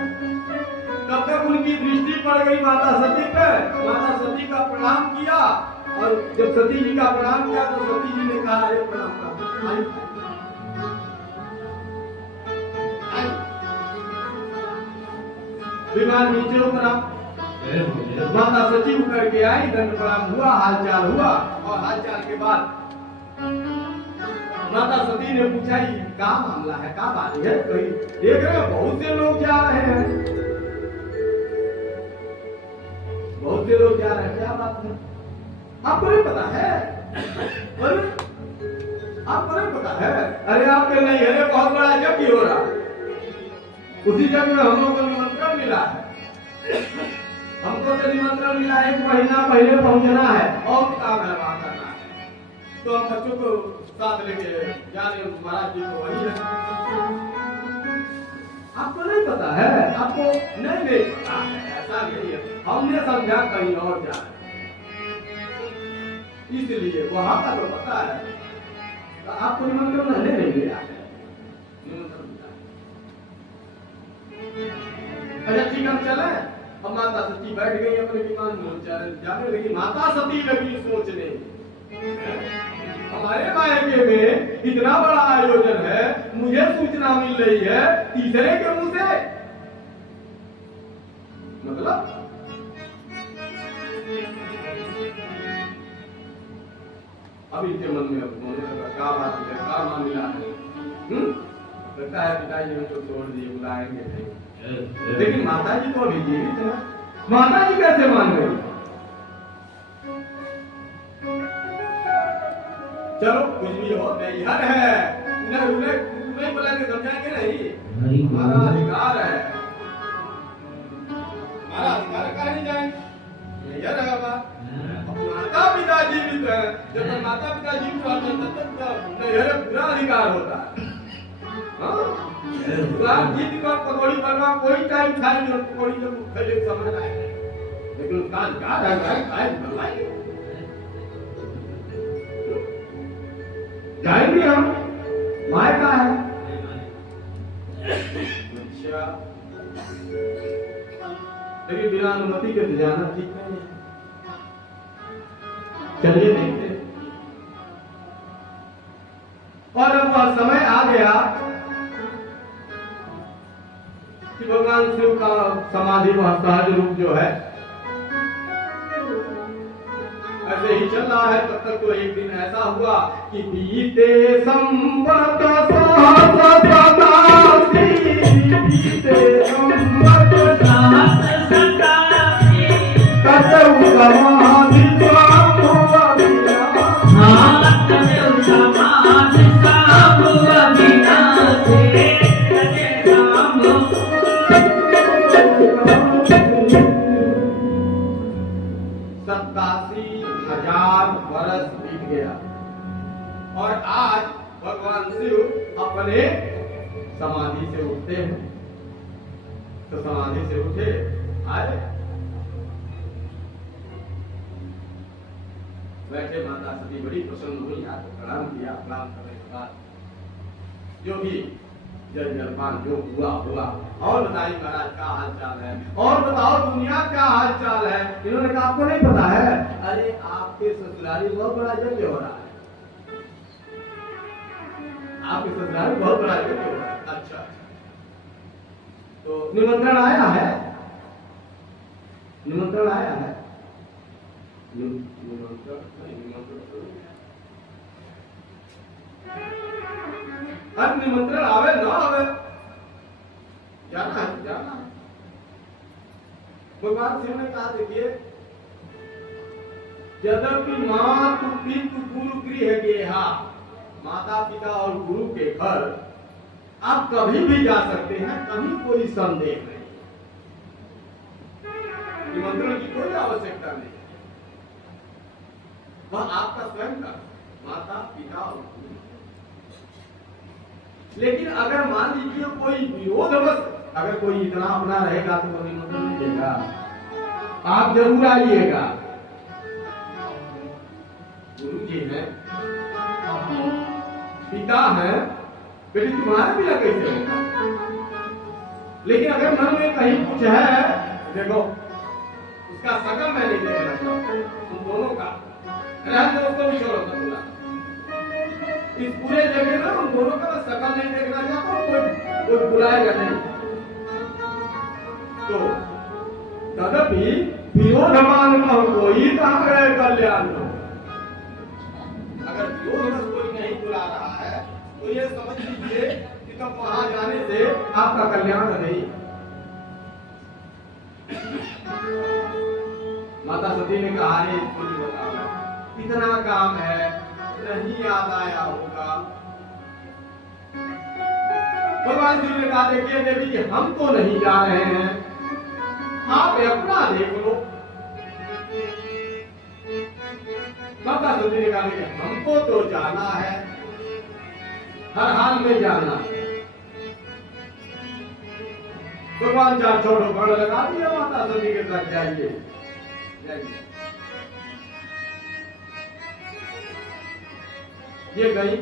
तब तक उनकी दृष्टि पड़ गई माता सती पे। माता सती का प्रणाम किया, और जब सती जी का प्रणाम किया तो सती जी ने कहा, अरे प्रणाम विमान नीचे उतरा, माता सती उतर के आई, दंड प्रणाम हुआ, हालचाल हुआ, और हालचाल के बाद माता सती ने पूछा, ये क्या मामला है, क्या बात है, कहीं देख रहे हो बहुत से लोग जा रहे हैं, बहुत से लोग जा रहे हैं, क्या बात है, आपको नहीं पता है? अरे आपको नहीं पता है? अरे आपके नहीं है, बहुत बड़ा यज्ञ हो रहा है, उसी जगह में हम लोग को निमंत्रण मिला है, हमको तो निमंत्रण मिला, 1 महीना पहले पहुंचना है और काम है वहां करना है, तो हम बच्चों को साथ लेके जाने महाराज जी को वही है। आपको नहीं पता है? आपको नहीं पता है, ऐसा नहीं है, हमने समझा कहीं और जा रहे, इसलिए वहां का तो पता है, तो आपको निमंत्रण नहीं मिला है, निमंत्रण मिला। अच्छा ठीक, हम चले। अब माता सती बैठ गई अपने विमान में, जाने लगी। माता सती लगी सोचने, हमारे मायके में इतना बड़ा आयोजन है, मुझे सूचना मिल रही है तीसरे के मुंह से, मतलब अब इनके मन में होने लगा, क्या बात है, क्या मामला है, लगता है पिताजी हमको छोड़ दिए, बुलाएंगे नहीं, लेकिन माता जी तो अभी जीवित है, माता जी कैसे मान गई? चलो कुछ भी हो, नैहर है, उन्हें बुला के समझाएंगे नहीं, हमारा अधिकार है, हमारा अधिकार कहा नहीं जाएंगे, नैहर है बाबा, माता पिता जीवित है, जब तक माता पिता जीवित रहते हैं तब तक नैहर पूरा अधिकार होता है। जीत का पकौड़ी बनवा कोई टाइम खाएंगे, पकौड़ी जब खेले समय आएगा, लेकिन उसका अधिकार है, बनवाएंगे, जाएंगे हम, मायका है। अच्छा, लेकिन बिना अनुमति के जाना ठीक नहीं है, चलिए देखते। और अब वह समय आ गया कि भगवान शिव का समाधि वह सहज रूप जो है ऐसे ही चल रहा है। तब तक तो एक दिन ऐसा हुआ कि बीते संवत सहस्राब्दी, बीते संवत सहस्राब्दी, ततौ समाधि और आज भगवान शिव अपने समाधि से उठते हैं। तो समाधि से उठे, आए, बैठे, माता सती बड़ी प्रसन्न हुई, हाथ प्रणाम किया, प्रणाम करने के बाद जो भी जल जलपान जो हुआ, और बताइए महाराज क्या हाल चाल है, और बताओ दुनिया क्या हाल चाल है। इन्होंने कहा आपको नहीं पता है? अरे आपके ससुराली बहुत बड़ा यज्ञ हो रहा है, आपके ससुराल में बहुत बड़ा यज्ञ हो रहा है। अच्छा, तो निमंत्रण आया है, निमंत्रण आया है, निमंत्रण हर निमंत्रण आवे ना आवे, जाना है, जाना है। भगवान शिव ने कहा देखिए, यद्यपि मातु पितु गुरु गृह गेहा, माता पिता और गुरु के घर आप कभी भी जा सकते हैं, कभी कोई संदेह नहीं, निमंत्रण की कोई आवश्यकता नहीं, वह आपका स्वयं का माता पिता और गुरु। लेकिन अगर मान लीजिए कोई विरोधवश अगर कोई इतना अपना रहेगा तो कभी निमंत्रण नहीं देगा, आप जरूर आइएगा। गुरु जी हैं, पिता हैं, बेटी तुम्हारे बिना कैसे होगा? लेकिन अगर मन में कहीं कुछ है, देखो उसका सकल मैं नहीं देखना चाहता, तुम दोनों का रहने दो, उसको भी छोड़ो मत बुला। इस पूरे जगह में उन दोनों का सकल नहीं देखना चाहता, कोई बुलाएगा नहीं। तो तदपि विरोधमान कोई कहाँ गए कल्याण हो। अगर विरोधवश कोई नहीं बुला रहा है तो ये समझ लीजिए कि तब वहां जाने से आपका कल्याण नहीं। माता सती ने कहा है, बताओ इतना काम है, नहीं याद आया होगा। भगवान शिव ने कहा देखिए देवी जी हम तो नहीं जा रहे हैं, आप अपना देख लो। माता सती ने कहा कि हमको तो जाना है, हर हाल में जाना। भगवान चार छोड़ो बड़ लगा दिया, माता सती के साथ जाइए जाइए। ये गई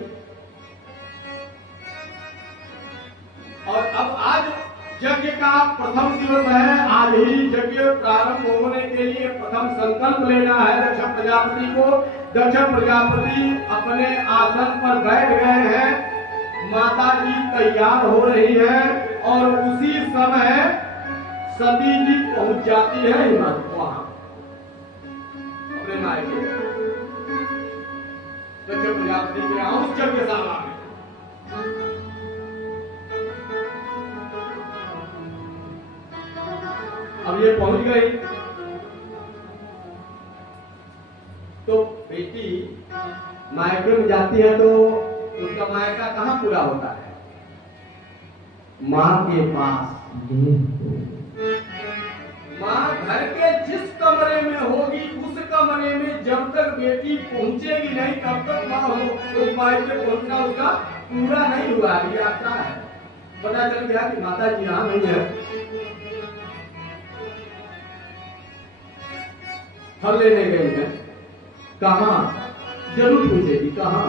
और अब आज यज्ञ का प्रथम दिवस है। आज ही यज्ञ प्रारंभ होने के लिए प्रथम संकल्प लेना है दक्ष प्रजापति को। दक्ष प्रजापति अपने आसन पर बैठ गए हैं, माता जी तैयार हो रही है और उसी समय सती जी पहुंच जाती है वहां अपने मायके। दक्ष प्रजापति के यहाँ उस यज्ञशाला में अब ये पहुंच गई तो बेटी मायके में जाती है तो उसका मायका कहाँ पूरा होता है? माँ के पास। माँ घर के जिस कमरे में होगी उस कमरे में जब तक बेटी पहुंचेगी नहीं तब तक माँ हो तो मायके पहुंचना उसका पूरा नहीं हुआ। यात्रा है, पता चल गया कि माता जी यहाँ नहीं है। फल लेने गई है, कहाँ? जरूर पूछेगी कहाँ।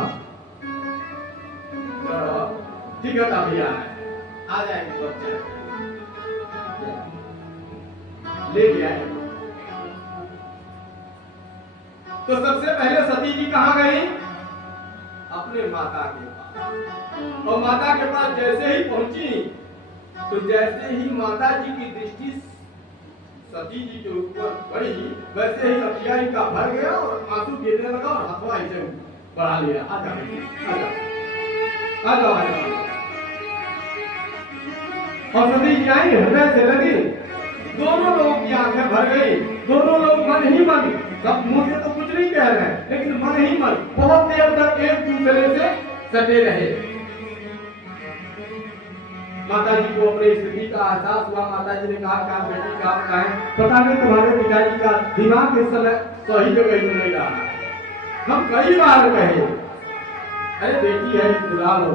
ठीक है भैया आ जाएगी, बच्चा ले गया। तो सबसे पहले सती जी कहाँ गई? अपने माता के पास। और माता के पास जैसे ही पहुंची तो जैसे ही माता जी की दृष्टि सती जी के ऊपर पड़ी वैसे ही अखियाँ का भर गया और आंसू गिरने लगा और हथवा इसे बढ़ा लिया। आ जाओ और सती जी आई, हृदय से लगी। दोनों लोग की आंखें भर गई, दोनों लोग मन ही मन, सब मुंह से तो कुछ नहीं कह रहे हैं लेकिन मन ही मन बहुत देर तक एक दूसरे से सटे रहे। माता जी को अपनी स्थिति का एहसास हुआ। माता जी ने कहा क्या बेटी का बताएं, पता नहीं तुम्हारे पिताजी का दिमाग इस समय सही जगह ही नहीं रहा। हम कई बार कहे अरे बेटी है बुला लो,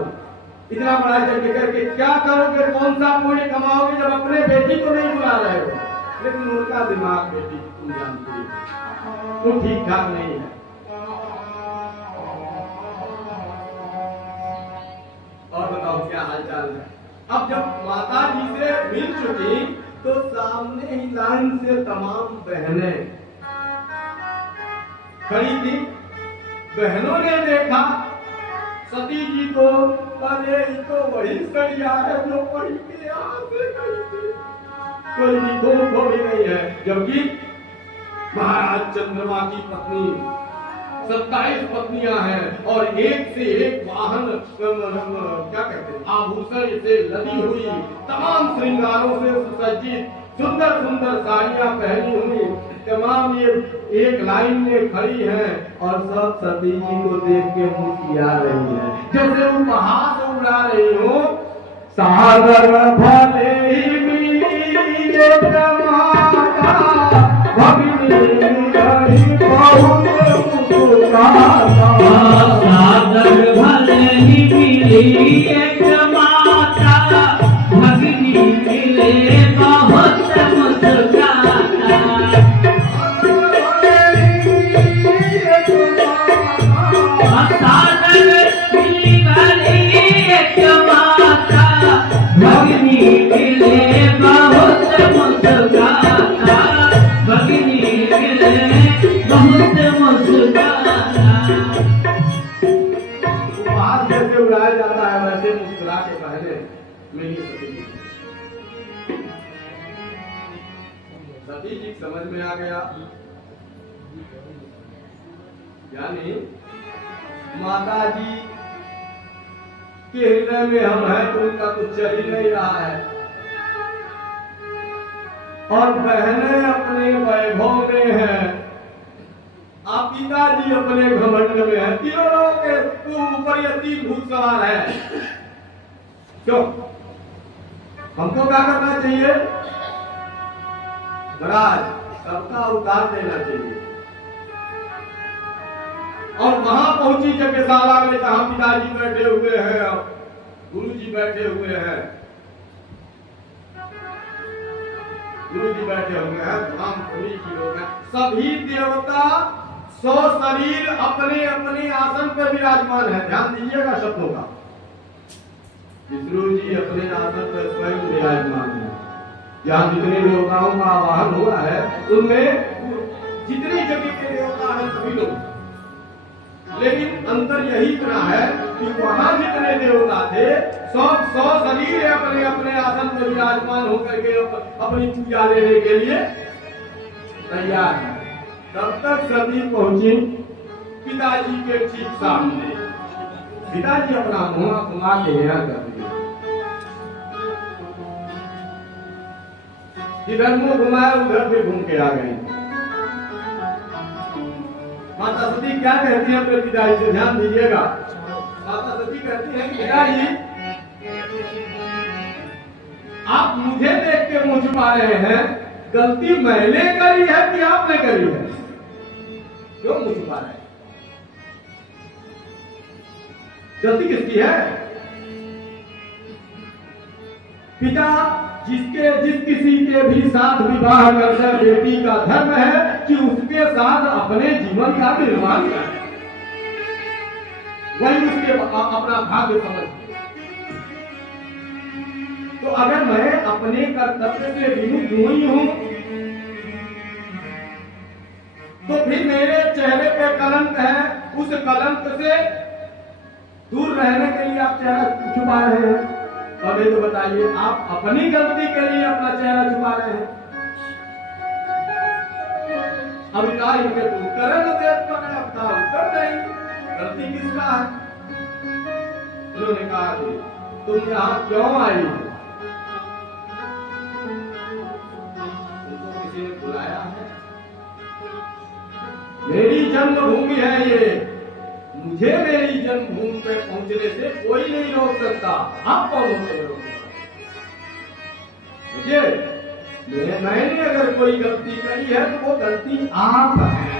इतना बड़ा यज्ञ करके क्या करोगे, कौन सा पुण्य कमाओगे जब अपने बेटी को नहीं बुला रहे हो। लेकिन उनका दिमाग बेटी तुम जानती हो वो ठीक ठाक नहीं है। और बताओ क्या हालचाल है। अब जब माता जी से मिल चुकी तो सामने ही लाइन से तमाम बहनें खड़ी थी। बहनों ने देखा सती जी को, अरे ये तो वही सड़िया है जो वही के यहाँ से गई थी, कोई भी नहीं है। जबकि महाराज चंद्रमा की पत्नी 27 पत्नियां हैं और एक से एक वाहन क्या कहते हैं आभूषण से लदी हुई, तमाम श्रृंगारों से सुसज्जित, सुंदर सुंदर साड़ियां पहनी हुई, तमाम ये एक लाइन में खड़ी हैं और सब सती जी को देख के मुस्कुरा रही है, जैसे उपहास उड़ा रही हो। सागर भले ही मिली एक माता, भगिनी रही बहुत मुस्कुराता। सागर भले ही मिली एक माता, भगिनी मिले बहुत मुस्कुराता। उपहास जैसे उड़ाया जाता है वैसे मुस्कुरा के पहले मेरी सती जी। सती जी समझ में आ गया, यानी माता जी के हृदय में हम हैं तो उनका कुछ चल ही नहीं रहा है, और बहनें अपने वैभव में हैं, आप पिताजी अपने घमंड में हैं, तीनों लोगों के ऊपर ये 3 भूत सवार है। क्यों हमको क्या करना चाहिए महाराज? सबका उतार देना चाहिए। और वहां पहुंची यज्ञशाला में जहां पिताजी बैठे हुए हैं और गुरु जी बैठे हुए हैं, गुरु जी बैठे हुए हैं, तमाम पुरी जी लोग हैं, सभी देवता 100 शरीर अपने अपने आसन पर विराजमान है। ध्यान दीजिएगा शब्दों का। विष्णु जी अपने आसन पर स्वयं विराजमान है। यहाँ जितने देवताओं का आवाहन हुआ है उनमें जितनी जगह के देवता हैं सभी लोग, लेकिन अंतर यही इतना है कि वहां जितने देवता थे 100 शरीर अपने अपने आसन पर विराजमान होकर के अपनी पूजा लेने के लिए तैयार है। तब तक सती पहुंची पिताजी के ठीक सामने। पिताजी अपना मुंह घुमा के यहाँ कर दिए, इधर मुंह घुमाया उधर भी घूम के आ गई। माता सती क्या कहती है अपने पिताजी से? ध्यान दीजिएगा। माता सती कहती है पिताजी आप मुझे देख के मुंह छुपा रहे हैं, गलती मैंने करी है कि आपने करी है? क्यों मुंह छुपा रहे हैं? गलती किसकी है? पिता जिस किसी के भी साथ विवाह करना बेटी का धर्म है कि उसके साथ अपने जीवन का निर्माण करे, वही उसके अपना भाग्य समझते। तो अगर मैं अपने कर्तव्य से विमुख हुई हूं तो फिर मेरे चेहरे पे कलंक है, उस कलंक से दूर रहने के लिए आप चेहरा छुपा रहे हैं। अब ये तो बताइए, आप अपनी गलती के लिए अपना चेहरा छुपा रहे हैं। अविकार इनके उत्तर नहीं, गलती किसका है? उन्होंने कहा कि तुम यहाँ क्यों आई हो? तुमको किसी ने बुलाया है? मेरी जन्मभूमि है ये, मुझे मेरी जन्मभूमि पे पहुंचने से कोई नहीं रोक सकता। आप कौन होते हो? देखिए, मैंने अगर कोई गलती करी है तो वो गलती आप है,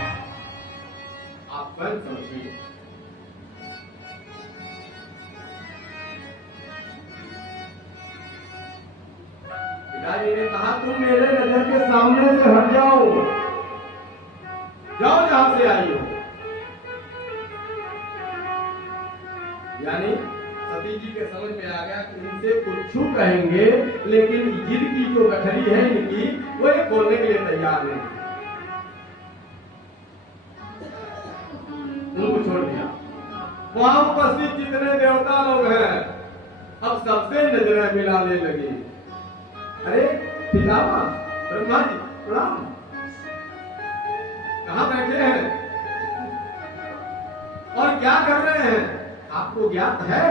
आप स्वयं समझिए। पिताजी ने कहा तुम मेरे नजर के सामने से हट जाओ, जाओ जहां से आई हो। यानी सती जी के समझ में आ गया कि इनसे कुछ कहेंगे लेकिन जिद की जो गठरी है इनकी वो ये खोलने के लिए तैयार नहीं। उनको छोड़ दिया। वहां उपस्थित जितने देवता लोग हैं अब सबसे नजरें मिलाने लगी। अरे पितामह ब्रह्मा जी प्रणाम, कहाँ बैठे हैं? और क्या कर रहे हैं आपको ज्ञात है?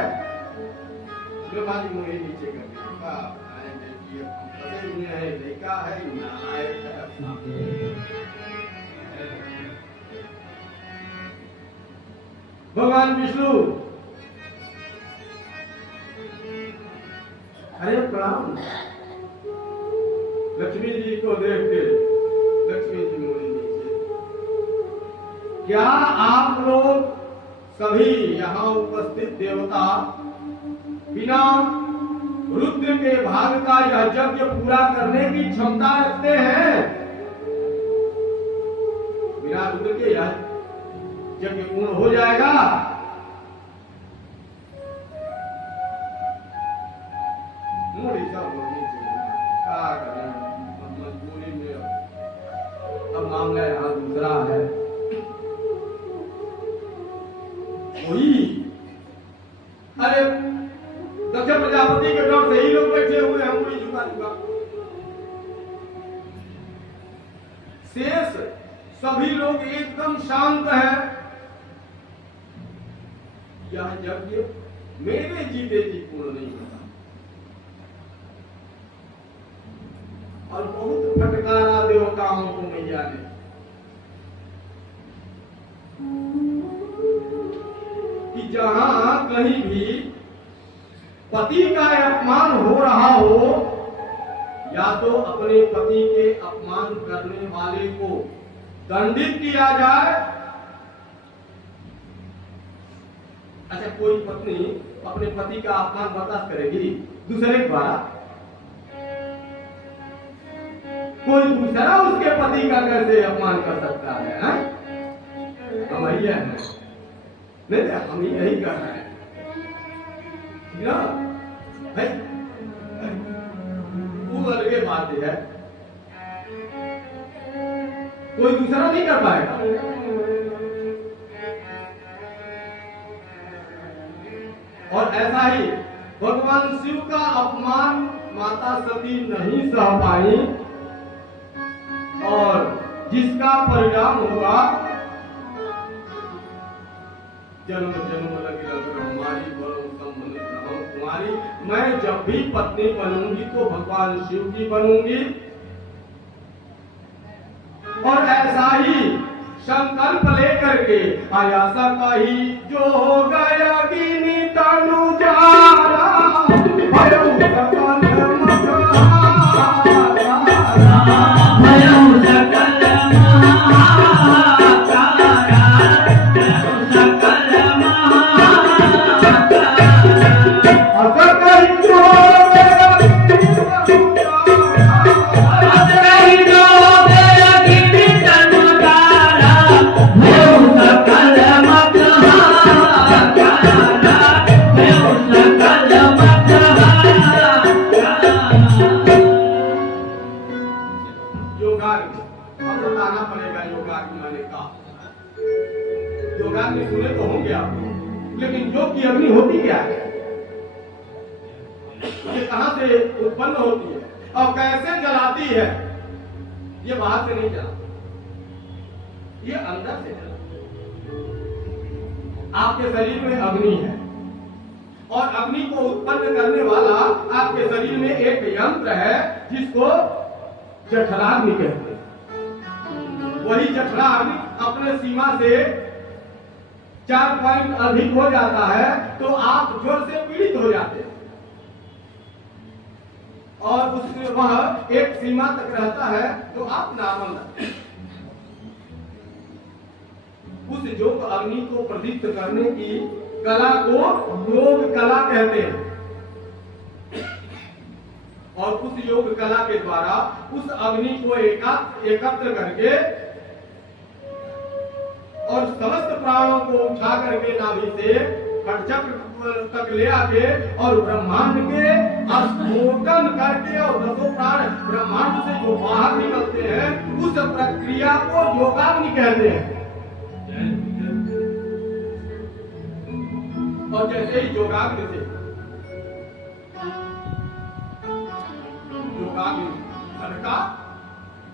ब्रह्मा जी मुझे नीचे कर दिया, देखिए हम फंसे हैं, लड़का है नालायक है। भगवान विष्णु अरे प्रणाम। लक्ष्मी जी को देख के लक्ष्मी जी मोड़ी नीचे। क्या आप लोग सभी यहाँ उपस्थित देवता बिना रुद्र के भाग का यह यज्ञ पूरा करने की क्षमता रखते हैं? बिना रुद्र के यह यज्ञ पूर्ण हो जाएगा? क्या करें, मजबूरी में अब मामला यहाँ दूसरा है। वही अरे दक्ष प्रजापति के डर से ही लोग बैठे हुए हैं, उंगली झुका झुका। शेष सभी लोग एकदम शांत हैं। यह यज्ञ मेरे जीते जी पूर्ण नहीं होता। और बहुत फटकारा देवताओं को मैया ने। कि जहां कहीं भी पति का अपमान हो रहा हो, या तो अपने पति के अपमान करने वाले को दंडित किया जाए। अच्छा, कोई पत्नी अपने पति का अपमान बर्दाश्त करेगी दूसरे के द्वारा? कोई दूसरा उसके पति का कैसे अपमान कर सकता है? हम यही है नहीं, हम यही कर रहे हैं ना भाई। वो अलग बात है, कोई दूसरा नहीं कर पाएगा। और ऐसा ही भगवान शिव का अपमान माता सती नहीं सह पाई, और जिसका परिणाम हुआ जन्म जन्म लगी हमारी तुम्हारी। मैं जब भी पत्नी बनूंगी तो भगवान शिव की बनूंगी। और ऐसा ही संकल्प लेकर के आया सही जो हो गया गिनी तनु जारा सुने तो होंगे आप, लेकिन योग की अग्नि होती क्या है? ये कहां से उत्पन्न होती है और कैसे जलाती है? ये बाहर से नहीं जलाती, ये अंदर से जलाती। आपके शरीर में अग्नि है और अग्नि को उत्पन्न करने वाला आपके शरीर में एक यंत्र है जिसको जठराग्नि कहते हैं। वही जठराग्नि अपने सीमा से 4 पॉइंट अधिक हो जाता है तो आप ज्वर से पीड़ित हो जाते हैं, और उससे वह एक सीमा तक रहता है तो आप नॉर्मल रहते हैं। उस योग अग्नि को प्रदीप्त करने की कला को योग कला कहते हैं। और उस योग कला के द्वारा उस अग्नि को एकत्र करके और समस्त प्राणों को उठा करके नाभि से खटचक्र तक ले आके और ब्रह्मांड के स्फोटन करके और दसों प्राण ब्रह्मांड से जो बाहर निकलते हैं उस प्रक्रिया को योगाग्नि कहते हैं। और जैसे ही योगाग्नि से भड़का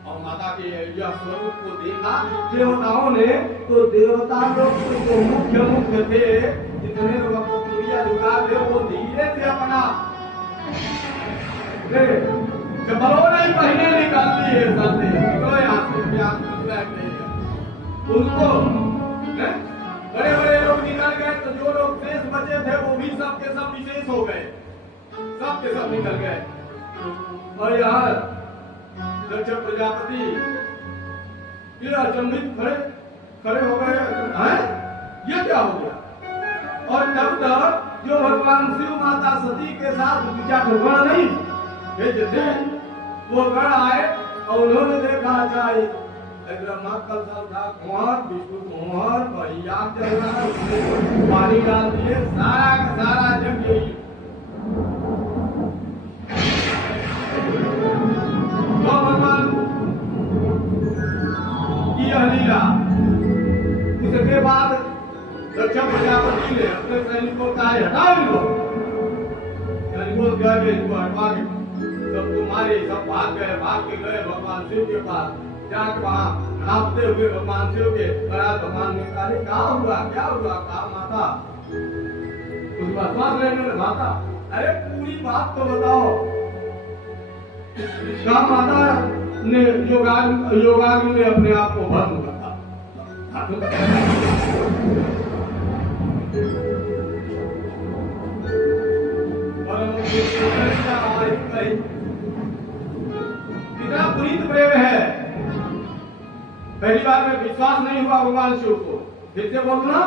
और माता के यह स्वरूप को देखा देवताओं ने, तो देवता लोग जो मुख्य थे, जितने लोग को क्रिया जुगाड़ थे, वो धीरे से अपना चपलों नहीं पहने निकाल लिए साथे, निकलो यहाँ से, उनको बड़े बड़े लोग निकल गए, तो जो लोग शेष बचे थे वो भी सब के सब विशेष हो गए, सब के सब निकल गए। और यहाँ दक्ष प्रजापति ये अचंभित खड़े हो गए, हैं? ये क्या हो गया? और तब तक जो भगवान शिव माता सती के साथ विचार गण नहीं भेजे थे, वो गण आए और उन्होंने देखा जाए ब्रह्मा कलशल था, कुंवर विष्णु कुंवर भैया चल रहा, उसमें पानी डाल दिए, सारा का सारा जग यही। तो भगवान की यह लीला, उसके बाद दक्ष प्रजापति ने अपने सैनिकों का हटाओ, सैनिकों गए इनको हटवा के सब तुम्हारे सब भाग के गए भगवान शिव के पास, जाके वहाँ नापते हुए भगवान शिव के महाराज भगवान ने कहा क्या हुआ, कहा माता कुछ विश्वास लेने माता, अरे पूरी बात तो बताओ। कहा माता ने योगाग्नि ने अपने आप को भस्म करता, कितना पुनीत प्रेम है। पहली बार में विश्वास नहीं हुआ भगवान शिव को, फिर से बोलना,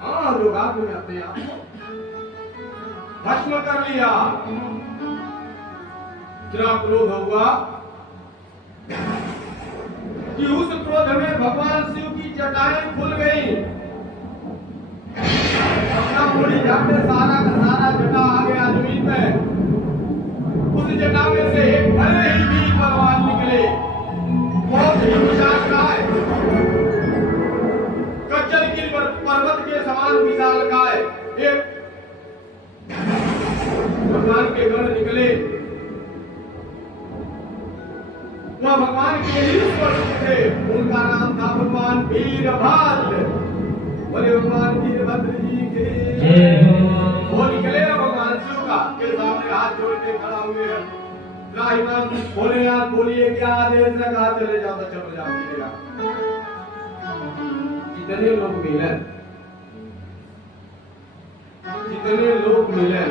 हाँ योगाग्नि ने अपने आप को भस्म कर लिया। इतना क्रोध हुआ कि उस क्रोध में भगवान शिव की जटाएं खुल गई, अपना मुड़ी झाड़ने सारा का सारा जटा आ गया जमीन में। उस जटा में से एक बड़े ही वीर भगवान निकले, बहुत ही विशालकाय, कच्चर की पर्वत के समान विशालकाय एक भगवान के गण निकले। वह भगवान के ही स्वरूप थे, उनका नाम था भगवान वीरभद्र। बोले भगवान वीरभद्र जी के। वो निकले भगवान शिव का के सामने हाथ जोड़ के खड़ा हुए हैं। राहिमान भोलेनाथ बोलिए क्या आदेश है, कहा चले जाओ दक्ष प्रजापति के। जितने लोग मिले,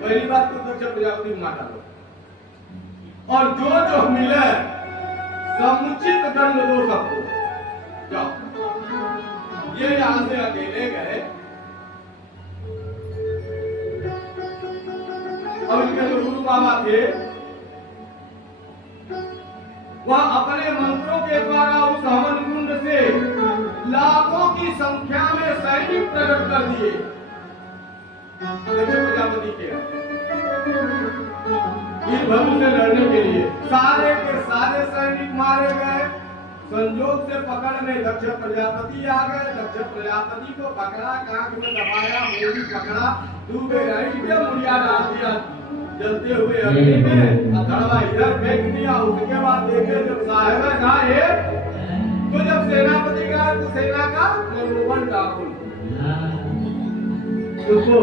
पहली बात तो दक्ष प्रजापति को मार डालो, और जो मिले समुचित दंड दो सबको। जाओ, ये यहां से अकेले गए। अब इनके जो गुरु बाबा थे, वह अपने मंत्रों के द्वारा उस हवन कुंड से लाखों की संख्या में सैनिक प्रकट कर दिए प्रजापति के वीरभद्र से लड़ने के लिए। सारे के सारे सैनिक मारे गए। संयोग से पकड़ में दक्ष प्रजापति आ गए। दक्ष प्रजापति को पकड़ा, कांख में दबाया, मुड़ी पकड़ा, डूबे रहे, मुड़िया डाल दिया जलते हुए अग्नि में, धड़वा इधर फेंक दिया। उसके बाद देखे जब साहेब गाए, तो जब सेनापति का तो सेना का मनोबल डाकुल उसको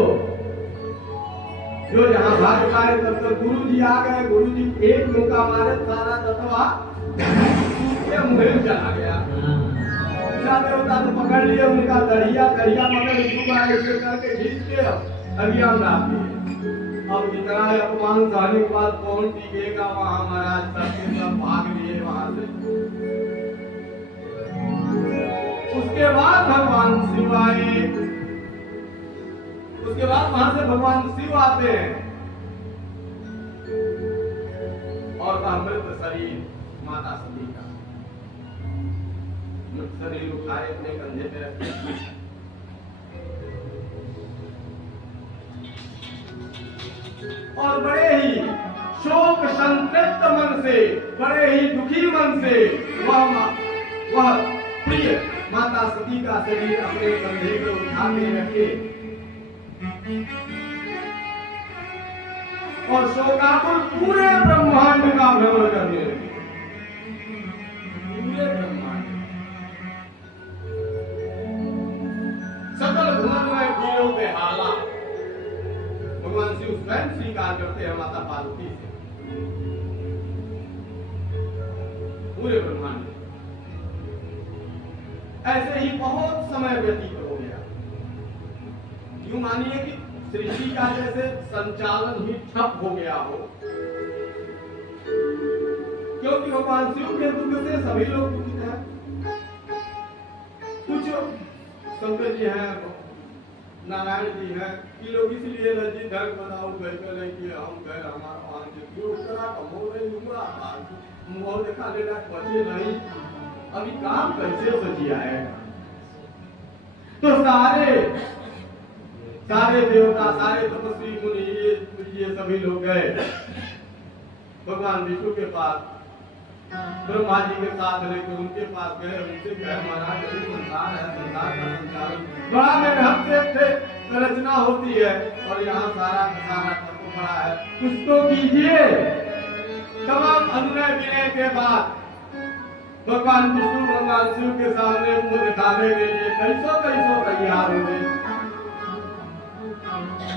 जो जहाँ भाग पाए, तब तक गुरु जी आ गए। गुरु जी एक मुका मारे, सारा तत्वा उसके मुँह चला गया। देवता तो पकड़ लिए उनका दरिया मगर ऐसे करके खींच के अभियान डाल दिए। अब इतना अपमान सहने के बाद कौन टिकेगा वहाँ, महाराज सबके सब भाग लिए वहां से। उसके बाद भगवान शिव आए। उसके बाद वहां से भगवान शिव आते हैं और मृत शरीर माता सती का मृत शरीर उठाए अपने कंधे पे रखे। और बड़े ही शोक संतप्त मन से, बड़े ही दुखी मन से वह प्रिय माता सती का शरीर अपने कंधे पे उठा के रखे और शोकाकुल पूरे ब्रह्मांड का भ्रमण करने लगे। करते हैं माता पार्वती से, पूरे ब्रह्मांड में। ऐसे ही बहुत समय व्यतीत हो गया। यूं मानिए कि सृष्टि का जैसे संचालन ही ठप हो गया हो, क्योंकि भगवान शिव के दुख से सभी लोग दुखित हैं। कुछ शंकर जी हैं, नारायण जी हैं, ये लोग इसलिए लज्जित धर्म बताओ गए करें कि हम गए हमारा क्यों करा कमो रही मुँह देखा लेना बचे नहीं, अभी काम कैसे सजिया है। तो सारे देवता, सारे तपस्वी मुनि ये सभी लोग गए भगवान विष्णु के पास, ब्रह्मा जी के साथ लेकर उनके पास गए। उनसे कहे महाराज यदि संसार है, संसार का संचालन बड़ा मेहनत से रचना होती है और यहाँ सारा का सारा ठप्प पड़ा है, कुछ तो कीजिए। तमाम अनुनय विनय के बाद भगवान विष्णु भगवान शिव के सामने मुंह दिखाने के लिए कैसो तैयार हो गए।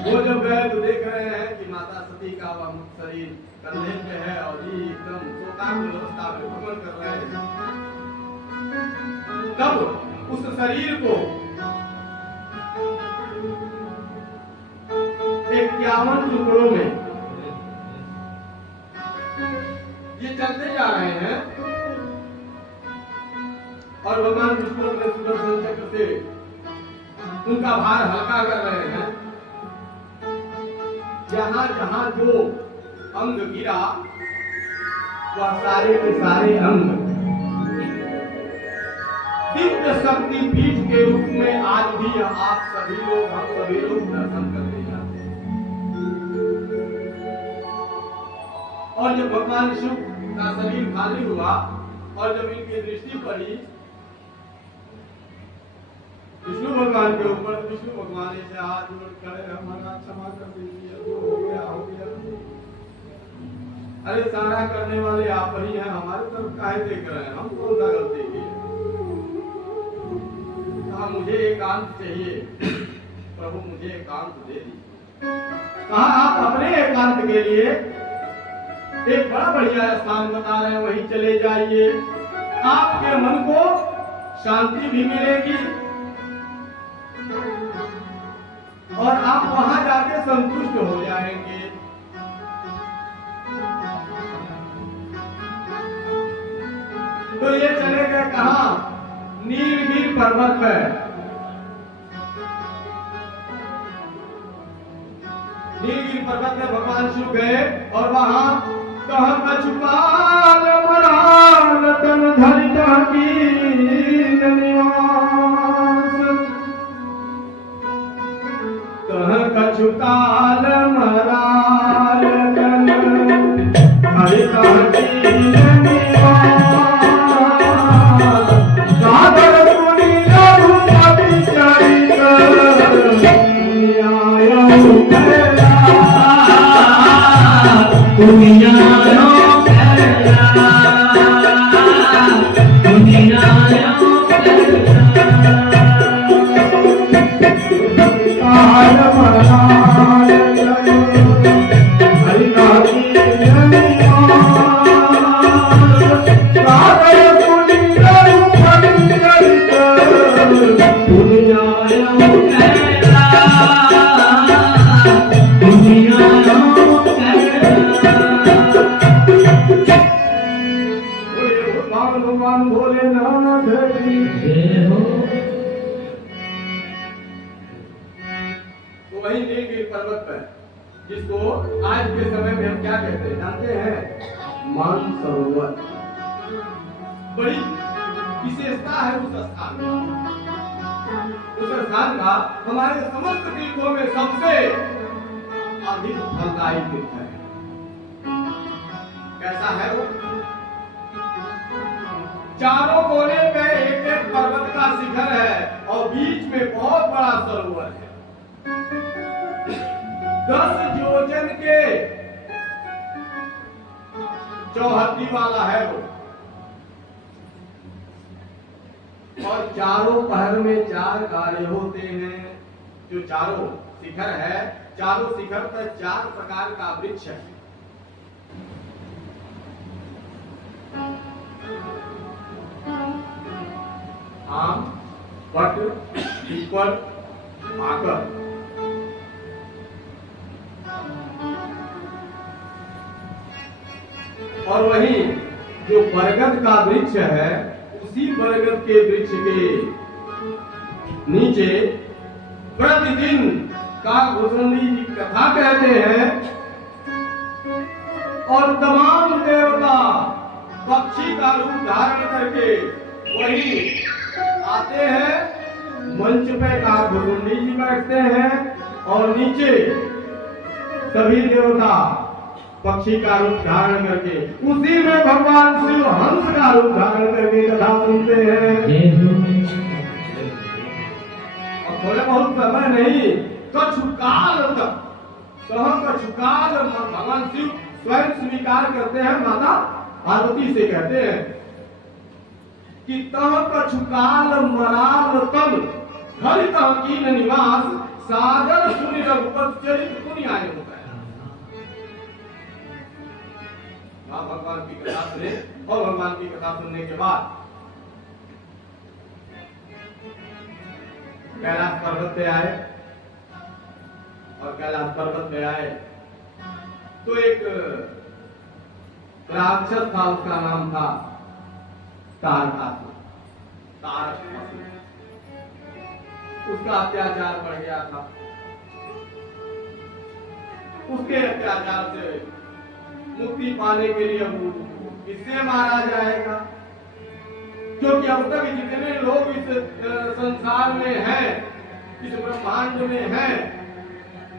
वो जब गए तो देख रहे हैं कि माता सती का वह मुक्त शरीर कंधे पे है और ये एकदम शोकाकुल अवस्था में भ्रमण कर रहे हैं। तब उस शरीर को 51 टुकड़ों में ये चलते जा रहे हैं और भगवान विष्णु अपने सुदर्शन चक्र से उनका भार हल्का कर रहे हैं। जहां जहां जो अंग गिरा वह सारे के सारे अंग दिव्य शक्ति पीठ के रूप में आज भी आप सभी लोग, हम सभी लोग दर्शन करते जाते हैं। और जब भगवान शिव का शरीर खाली हुआ और जब इनकी दृष्टि पड़ी विष्णु भगवान के ऊपर, विष्णु भगवान से हाथ जोड़ खड़े, हमारा क्षमा कर दीजिए, जो हो गया हो गया। अरे सारा करने वाले आप ही हैं, हमारे तरफ काहे देख रहे हैं, हम कौन सा गलती की? कहा मुझे एकांत चाहिए प्रभु, मुझे एकांत दे दीजिए। कहा आप अपने एकांत के लिए एक बड़ा बढ़िया स्थान बता रहे हैं, वहीं चले जाइए, आपके मन को शांति भी मिलेगी और आप वहां जाके संतुष्ट हो जाएंगे। तो ये चले गए कहां? नीलगिरी पर्वत पर। नीलगिरी पर्वत में भगवान शिव गए और वहां कहा कछुपाल मराल तन धरि जाकीन निवास, कह कछुताल मराल तन धरि जाकीन निवास, सागर पुनि रघुपति चरित न्याय कैला, भगवान भोलेनाथ की जय हो। तो वही नीलगिरी पर्वत पर, जिसको आज के समय में हम क्या कहते हैं जानते हैं? मानसरोवर। बड़ी विशेषता है उस स्थान में। उस स्थान का हमारे समस्त तीर्थों में सबसे अधिक फलदायी तीर्थ है। कैसा है वो? चारों कोने पे एक एक पर्वत का शिखर है और बीच में बहुत बड़ा सरोवर है। 10 योजन के चौहद्दी वाला है वो, और चारों पहर में 4 गाड़े होते हैं। जो चारों शिखर है चारों शिखर पर 4 प्रकार का वृक्ष है। आम, वट, पीपल, आकर। और वहीं जो बरगद का वृक्ष है, उसी बरगद के वृक्ष के नीचे प्रतिदिन काकभूषणी जी कथा कहते हैं और तमाम देवता पक्षी का रूप धारण करके वही आते हैं। मंच पे काकभूषणी जी बैठते हैं और नीचे सभी देवता पक्षी का रूप धारण करके, उसी में भगवान शिव हंस का रूप धारण करके कथा सुनते हैं। और थोड़े बहुत समय नहीं, कछुकाल तक, कछुकाल भगवान शिव स्वयं स्वीकार करते हैं। माता पार्वती से कहते हैं कि तह कछुकाल मराल तन हरि तह कीन निवास सागर सुनि रघुपति चरित पुनि आए होता है। भगवान की कथा सुने और भगवान की कथा सुनने के बाद कैलाश पर्वत पे आए और कैलाश पर्वत पे आए तो एक राक्षस था, उसका नाम था तारकासुर। उसका अत्याचार बढ़ गया था। उसके अत्याचार से मुक्ति पाने के लिए किससे मारा जाएगा? क्योंकि अब तक जितने लोग इस संसार में हैं, इस ब्रह्मांड में हैं,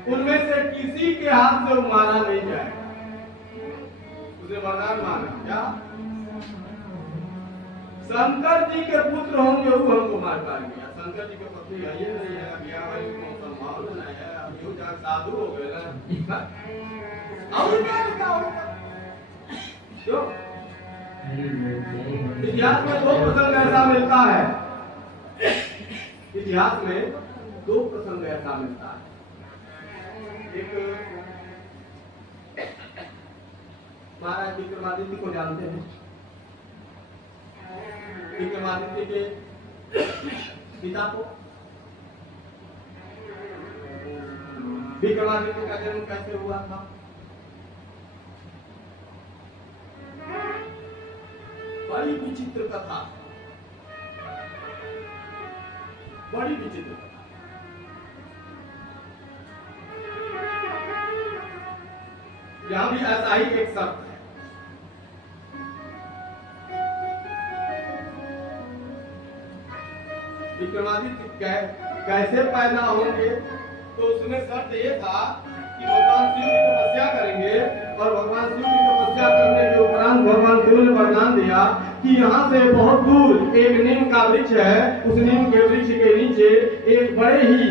उनमें से किसी के हाथ से वो मारा नहीं जाएगा। उसे वरदान माना क्या? शंकर जी के पुत्र होंगे वो हमको मार पाएंगे। शंकर जी के पत्नी है ये नहीं है, ब्याह वाली को संभावना नहीं है, अब यूं जान साधु हो गए ना। और क्या होगा? क्यों? इतिहास में 2 प्रसंग ऐसा मिलता है। इतिहास में 2 प्रसंग ऐसा मिलता है। एक महाराज विक्रमादित्य को जानते हैं। विक्रमादित्य के पिता को, विक्रमादित्य का जन्म कैसे हुआ था? बड़ी विचित्र कथा, बड़ी विचित्र कथा। यहां भी ऐसा ही एक शब्द है। विक्रमादित्य कैसे पैदा होंगे? तो उसमें शर्त ये था कि भगवान शिव की तपस्या करेंगे और भगवान शिव की तपस्या करने के उपरांत भगवान शिव ने वरदान दिया कि यहाँ से बहुत दूर एक नीम का वृक्ष है। उस नीम के वृक्ष के नीचे एक बड़े ही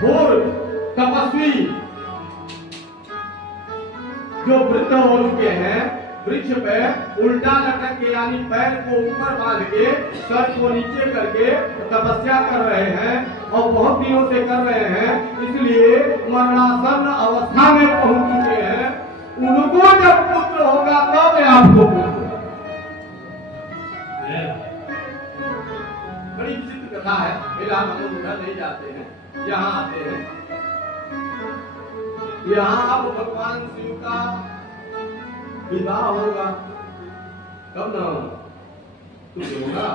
घोर तपस्वी जो वृद्ध हो चुके हैं, वृक्ष पे उल्टा लटक के यानी पैर को ऊपर बांध के सर को नीचे करके तपस्या कर रहे हैं और बहुत दिनों से कर रहे हैं, इसलिए मरणासन्न अवस्था में पहुंच चुके हैं। उनको जब पुत्र होगा तब आपको पुत्र। बड़ी विचित्र कथा है। फिलहाल हम लोग उधर नहीं जाते हैं, यहाँ आते हैं। यहाँ अब भगवान शिव का विवाह होगा, तब ना कुछ होगा।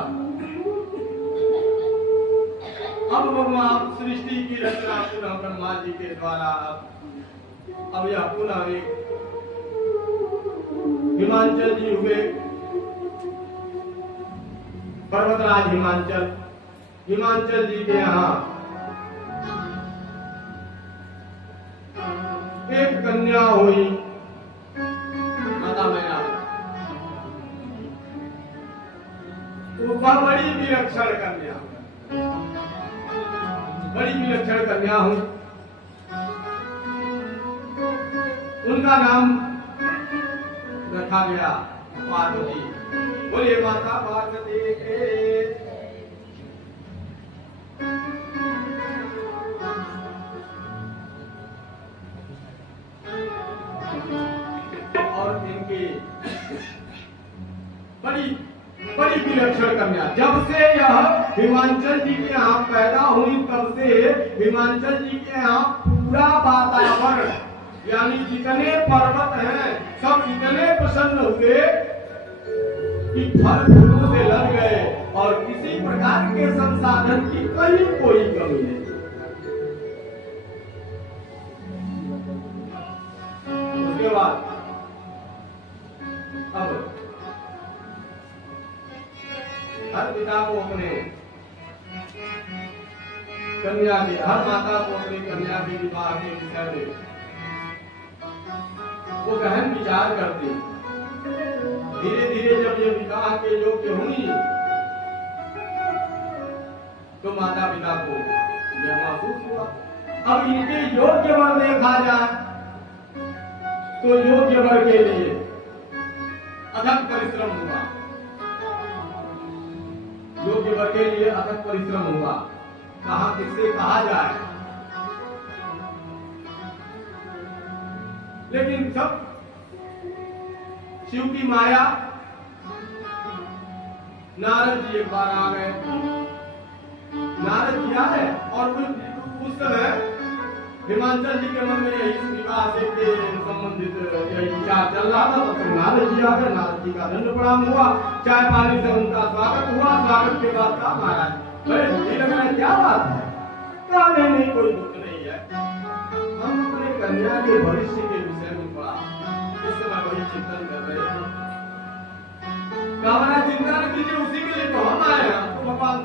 अब भगवान सृष्टि की रचना पुनः ब्रह्मा जी के द्वारा अब यह पुनः एक हिमांचल जी हुए, पर्वतराज हिमांचल। हिमांचल जी के यहाँ एक कन्या हुई, माता मैना। वह बड़ी विलक्षण कन्या, बड़ी विलक्षण कन्या हुई। उनका नाम रखा गया पार्वती। बोले माता पार्वती के। बड़ी बड़ी विलक्षण कन्या। जब से यह हिमांचल जी के यहाँ पैदा हुई तब से हिमांचल जी के यहाँ पूरा वातावरण यानी जितने पर्वत हैं सब इतने प्रसन्न हुए कि फल फूलों से लग गए और किसी प्रकार के संसाधन की कहीं कोई कमी नहीं। उसके बाद अब हर पिता को अपने कन्या के हर माता को अपनी कन्या के विवाह के विषय में वो गहन विचार करती। धीरे धीरे जब ये विवाह के योग्य हुई तो माता पिता को यह महसूस हुआ अब इनके योग्य वर देखा जाए तो योग्य वर के लिए अथक परिश्रम हुआ। योग्य वर के लिए अथक परिश्रम हुआ। कहा किससे कहा जाए, लेकिन सब शिव की माया। नारद जी एक बार आ गए। नारद जी आए और उस समय हिमांचल जी के मन में यही विवाह से के संबंधित यही विचार चल रहा था। तो नारद जी आ गए। नारद जी का दंड प्रणाम हुआ, चाय पानी से उनका स्वागत हुआ। स्वागत के बाद कहा महाराज बड़े दुखी लग रहे हैं, क्या बात है? कहा नहीं कोई दुख नहीं है, हम अपने कन्या के भविष्य के विषय में बड़ा इस समय वही चिंतन कर रहे हैं। कहा चिंता न कीजिए, उसी के लिए तो हम आए हैं, हमको भगवान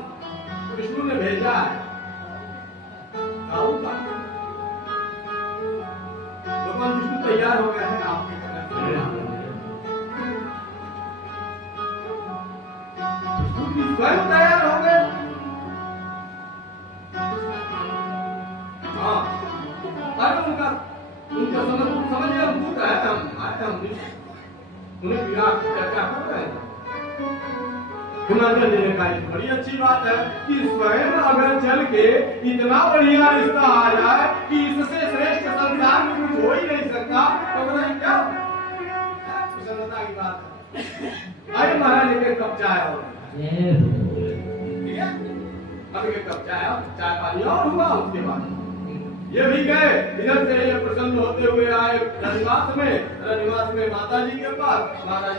विष्णु ने भेजा है। भगवान विष्णु तैयार हो गए हैं आपके करने। स्वयं तैयार हो गए। हाँ, अरे उनका समझिए हम भूत है, हम उन्हें विवाह की चर्चा कर रहे हैं। हिमाचल जी ने कहा बड़ी अच्छी बात है कि स्वयं अगर चल के इतना बढ़िया रिश्ता आ जाए कि इससे श्रेष्ठ संसार में कुछ हो ही नहीं सकता, तो बताइए क्या प्रसन्नता की बात है। अरे महाराज एक कप चाय और ठीक है, अब एक कप चाय पानी और हुआ। उसके बाद ये भी गए, इधर से ये प्रसन्न होते हुए आए रनिवास में माता जी के पास। माता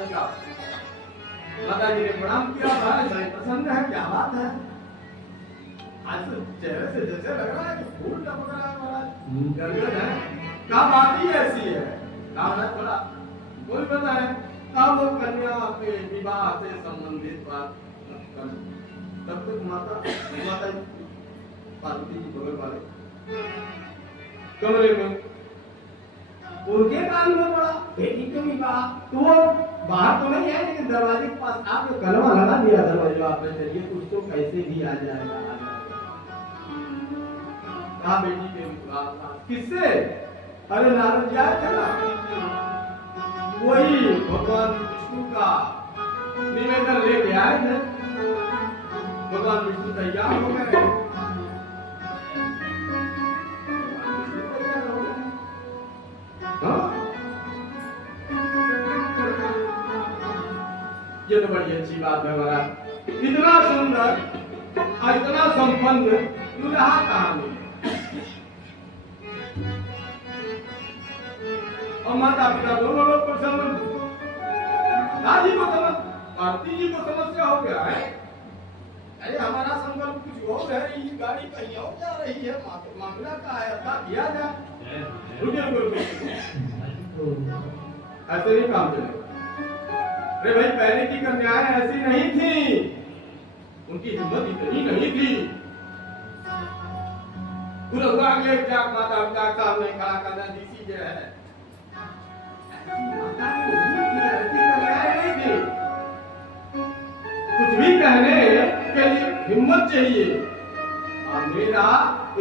जी ने प्रणाम किया। महाराज बड़े प्रसन्न है, क्या बात है? आज तो चेहरे से जैसे लग रहा है कि फूल टपक रहा है महाराज, गदगद है। क्या बात ही ऐसी है? कहा थोड़ा कोई बताए। अब कन्या के विवाह से संबंधित बात तब तक माता पार्वती जी बगल वाले कमरे में उनके कान में पड़ा बेटी के विवाह। तो वो बाहर तो नहीं है, लेकिन दरवाजे के पास आपने कलमा लगा दिया दरवाजे आपने, चलिए कुछ तो कैसे भी आ जाएगा। कहा बेटी के विवाह किससे? अरे नारद जी आए थे ना, वही भगवान विष्णु का निवेदन लेके आए थे। भगवान विष्णु तैयार हो गए। ये तो बड़ी अच्छी बात है महाराज। इतना सुंदर और इतना संपन्न दुल्हा कहाँ मिले? और माता पिता दोनों लोग को दादी को पार्वती जी को समस्या हो गया है। अरे हमारा संकल्प कुछ और है, ये गाड़ी कहीं और जा रही है, मामला का है, अदा किया जाए। रुकिए ऐसे नहीं काम चलेगा। अरे भाई पहले की कन्याएं ऐसी नहीं थी, उनकी हिम्मत इतनी नहीं थी। पूरा अगले क्या माता पिता का सामने खड़ा करना दीसी जो है, कुछ भी कहने के लिए हिम्मत चाहिए। और मेरा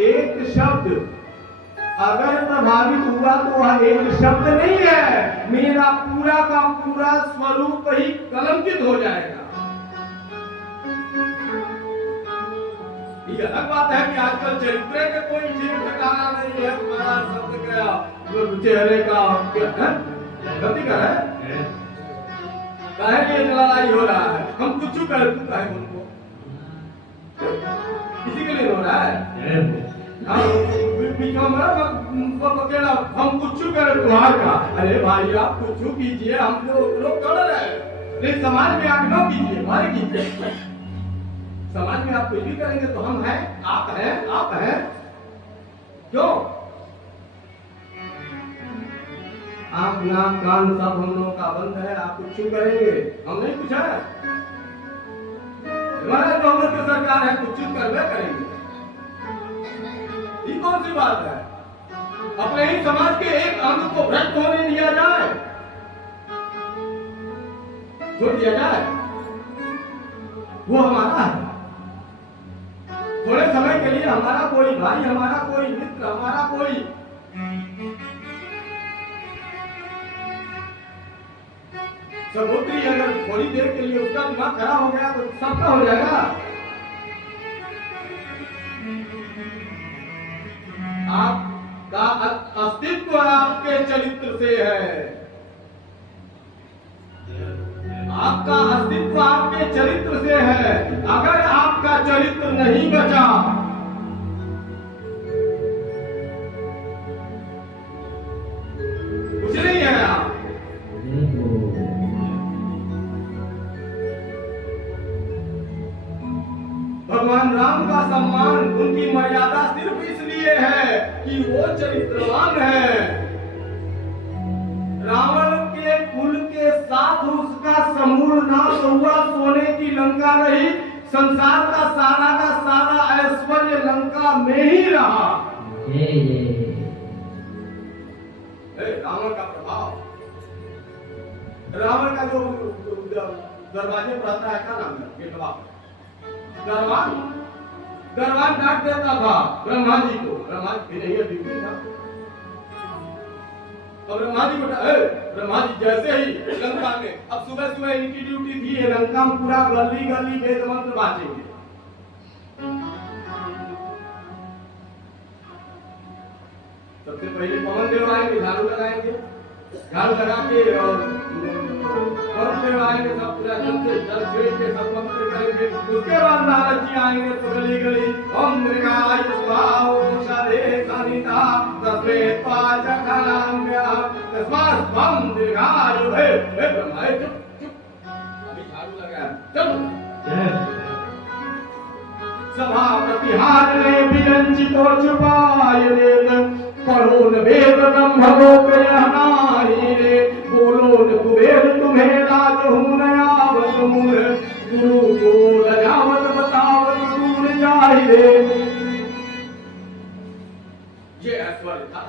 एक शब्द अगर प्रभावित हुआ तो वह एक शब्द नहीं है, मेरा पूरा का पूरा स्वरूप ही कलंकित हो जाएगा। ये अलग बात है कि आजकल चरित्र के कोई चीज ठिकाना नहीं है। तुम्हारा शब्द क्या चेहरे का गति कर है, काहे के लड़ाई हो रहा है? हम कुछ कर तू काहे उनको किसी के लिए हो रहा है? हम कुछ कर तुम्हारा। अरे भाई आप कुछ कीजिए, हम लोग कर रहे हैं, लेकिन समाज में आप न कीजिए, हमारे कीजिए। समाज में आप कुछ भी करेंगे तो हम हैं, आप हैं, क्यों? आँख नाक कान सब हम लोगों का बंद है, आप कुछ क्यों करेंगे? हम नहीं कुछ है, हमारा कांग्रेस की सरकार है, कुछ करवे करेंगे। ये कौन सी बात है? अपने ही समाज के एक अंग को भ्रष्ट होने दिया जाए, छोड़ दिया जाए, वो हमारा है। थोड़े समय के लिए हमारा कोई भाई, हमारा कोई मित्र, हमारा कोई सहोदरी अगर थोड़ी देर के लिए उसका दिमाग खराब हो गया तो सबका हो जाएगा। आपका अस्तित्व आपके चरित्र से है, आपका अस्तित्व आपके चरित्र से है। अगर आपका चरित्र नहीं बचा कुछ नहीं है आप। भगवान राम का सम्मान, उनकी मर्यादा सिर्फ इसलिए है कि वो चरित्रवान है। रावण के कुल के साथ उसका समूल नाश हुआ, सोने की लंका रही, संसार का सारा ऐश्वर्य लंका में ही रहा। रावण का प्रभाव, रावण का जो दरवाजे पर आता है, क्या नाम है? गेटवा दरवान डांट देता था ब्रह्मा जी को। ब्रह्मा जी नहीं है, ड्यूटी था। और ब्रह्मा जी जैसे ही लंका में, अब सुबह सुबह इनकी ड्यूटी थी लंका में पूरा गली गली वेद मंत्र बांटेंगे। सबसे पहले पवन देव आएंगे, झाड़ू लगाएंगे, झाड़ू लगा के और पवन देव आएंगे, सब पूरा जल छेड़ के सब मंत्र करेंगे। उसके बाद नारद जी आएंगे तो गली गली ओम दीर्घाय स्वाहा शादे कानिता तस्मे पाचकाम्या तस्मात् त्वं दीर्घाय हे ब्रह्मा चुप अभी झाड़ू लगा चल सभा प्रतिहार ने विरंचितो छुपाय ने पढ़ो न वेद ब्रह्मो कहनाई रे बोलो न कुबेर तुम्हें राज हूं नयावत मूल गुरु को लजावत बतावत दूर जाहि रे। ये ऐश्वर्य था,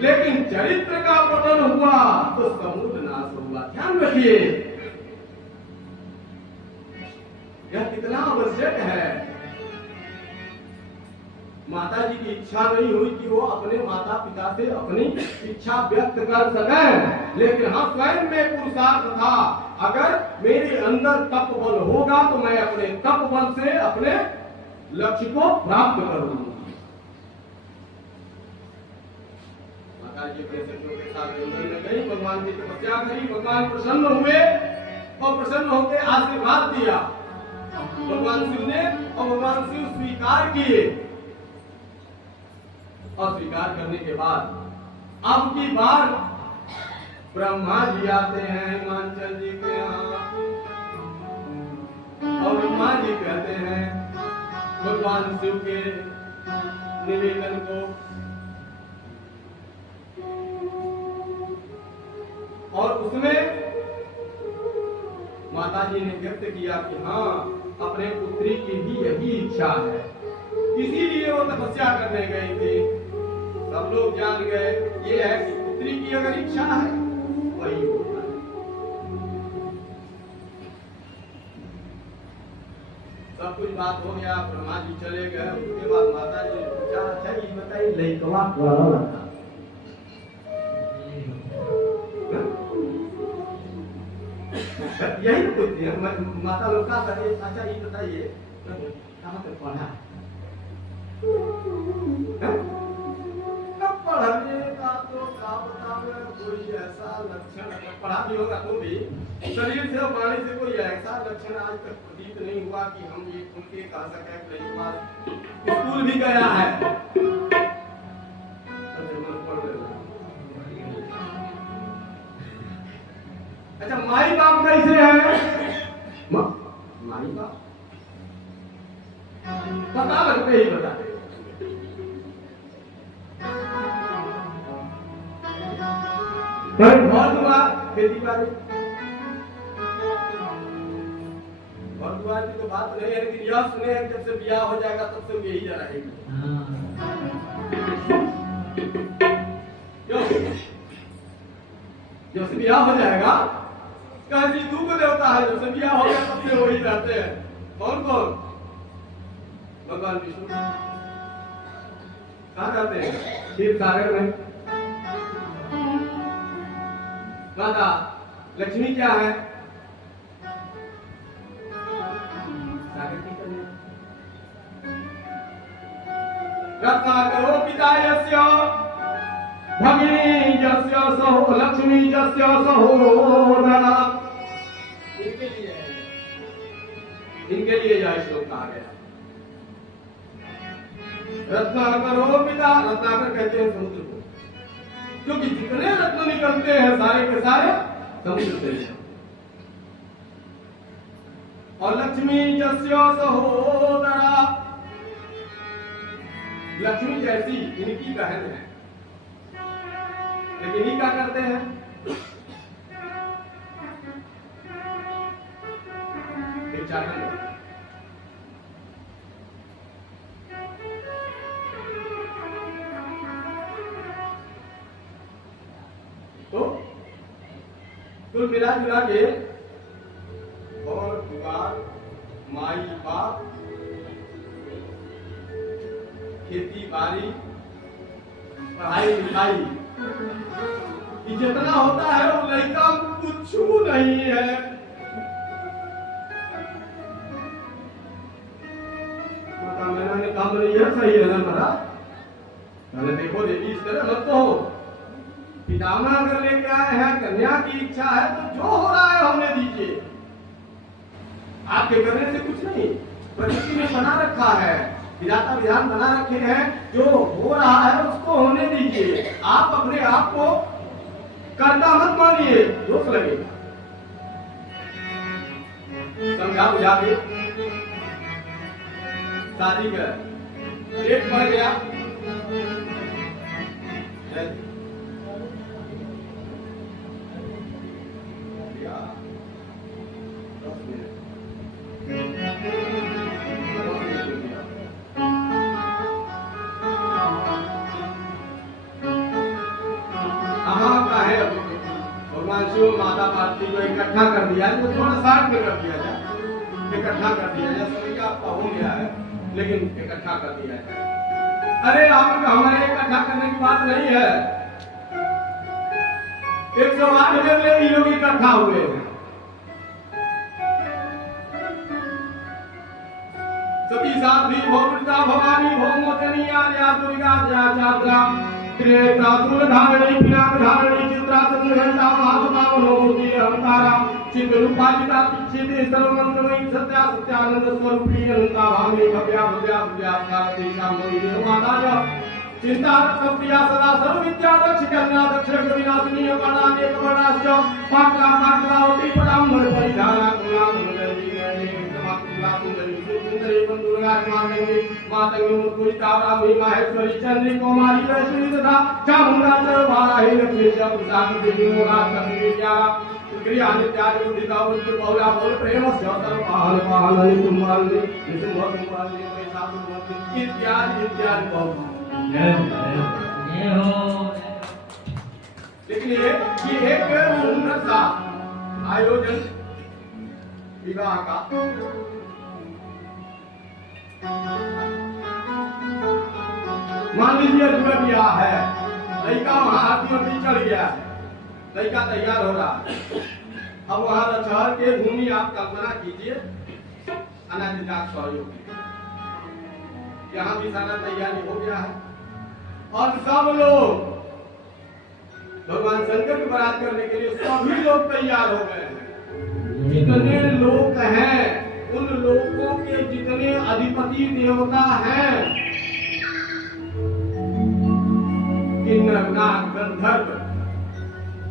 लेकिन चरित्र का पतन हुआ तो समूल नाश हुआ। ध्यान रखिए, यह कितना आवश्यक है। माता जी की इच्छा नहीं हुई कि वो अपने माता पिता से अपनी इच्छा व्यक्त कर सकें, लेकिन हाँ स्वयं में पुरुषार्थ था। अगर मेरे अंदर तप बल होगा तो मैं अपने तप बल से अपने लक्ष्य को प्राप्त करूंगा। माता जी अपने सखियों के साथ जंगल में गई, भगवान की तपस्या करी, भगवान प्रसन्न हुए और प्रसन्न होकर आशीर्वाद दिया भगवान शिव ने, और भगवान शिव स्वीकार किए। और स्वीकार करने के बाद अब की बार ब्रह्मा जी आते हैं हिमाचल जी के यहाँ, और ब्रह्मा जी कहते हैं भगवान शिव के निवेदन को, और उसमें माता जी ने व्यक्त किया कि हाँ अपने पुत्री की भी यही इच्छा है, इसीलिए वो तपस्या करने गई थी। सब लोग जान गए ये है कि पुत्री की अगर इच्छा है वही होता है। सब कुछ बात हो गया, ब्रह्मा जी चले गए। उसके बाद माता जी ने पूछा, अच्छा ये बताइए लइकवा कौन था? यही पूछती है माता लोग का। अच्छा ये बताइए कहाँ तक पढ़ा है? पढ़ने का तो सावता में कोई ऐसा लक्षण पढ़ा भी होगा तो भी शरीर से और वाणी से कोई ऐसा लक्षण आज तक प्रतीत नहीं हुआ कि हम ये खुल के कह सकें कि एक बार स्कूल भी गया है। अच्छा माई बाप कैसे हैं? माई बाप पता लगते ही बताते घर द्वार खेती बाड़ी घर द्वार की तो बात नहीं है, लेकिन यह सुने हैं जब से ब्याह हो जाएगा तब से यही जा रहेगी। जब से ब्याह हो जाएगा कहीं दुख देवता है, जब से ब्याह हो गया तब से वही रहते हैं। कौन कौन? भगवान विष्णु कहाँ रहते हैं? क्षीर सागर में। माता लक्ष्मी क्या है? सागर की कन्या। रत्नाकरो पिता यस्य भगिनी यस्य सहो लक्ष्मी यस्य सहोदरा। इनके लिए यह श्लोक कहा गया। रत्नाकरो पिता, रत्नाकर कहते हैं समुद्र को, क्योंकि जितने रत्न निकलते हैं सारे के सारे समुद्र से हैं। और लक्ष्मी यस्य सहोदरा, लक्ष्मी जैसी इनकी बहन है, लेकिन ये क्या करते हैं? तो कुल मिला जुला के और दुआर, माई बाप, खेती बाड़ी, पढ़ाई लिखाई, ये जितना होता है वो लड़का कुछ नहीं है। मैंने कहा यह सही है ना महाराज? मैंने देखो देवी इस तरह मत हो, पितामह अगर लेके आए हैं, कन्या की इच्छा है तो जो हो रहा है होने दीजिए। आपके करने से कुछ नहीं, प्रकृति ने बना रखा है, विधाता विधान बना रखे हैं, जो हो रहा है उसको होने दीजिए। आप अपने आप को कर्ता मत मानिए, दोष लगेगा। समझा बुझा के शादी कर, पेट बढ़ गया, भगवान शिव माता पार्वती को इकट्ठा कर दिया है, तो थोड़ा साथ में कर दिया जाए, इकट्ठा कर दिया जाए। सभी का आपका हो गया है, लेकिन इकट्ठा कर दिया जाए। अरे आप हमारे इकट्ठा करने की बात नहीं है। 108 में लोग इकट्ठा हुए हैं। सती साध्वी भौमृता भवानी भौमोदनी आर्या दुर्गा जया चात्रा त्रेता धारणी पिनाक धारणी चित्रा चंद्रघंटा महावतावनोमूर्ति अहंकारा चित्रूपाजिता चित्ते सर्वमंत्रमयी सत्या सत्यानंद स्वरूपी अनंता भावनी भव्या भव्या भव्या कालदेशा मोहि निर्माताय चिंता प्रिया सदा सर्व विद्या दक्ष कन्या दक्ष विनाशिनी अपादाने कमलास्य पाटला पाटलावती परामर परिधाना कुलाम मंगली सुंदरी सुंदरी बंधुर्गा मातंगी मातंगी मुकुरिता माहेश्वरी चंद्री कुमारी वैष्णवी तथा चामुंडा चरवाराही लक्ष्मी प्रसाद देवी मोरा कन्या क्रिया नित्यादि उदिता उद्ध बहुला बहुल प्रेम सर्व पाल पाल तुमाल निसुम तुमाल वैसा तुम इत्यादि इत्यादि बहु। लेकिन ये एक सुंदर सा आयोजन विवाह का मान लीजिए जुड़ा ब्याह है, लड़का वहां हाथी में चढ़ गया है, लड़का तैयार हो रहा है। अब वहां रचहर के भूमि आप कल्पना कीजिए अनादिकाल सहयोग, यहाँ भी सारा तैयारी हो गया है और सब लोग भगवान शंकर की बारात करने के लिए सभी लोग तैयार हो गए हैं। जितने लोग हैं उन लोगों के जितने अधिपति देवता हैं, किन्नर, नाग, गंधर्व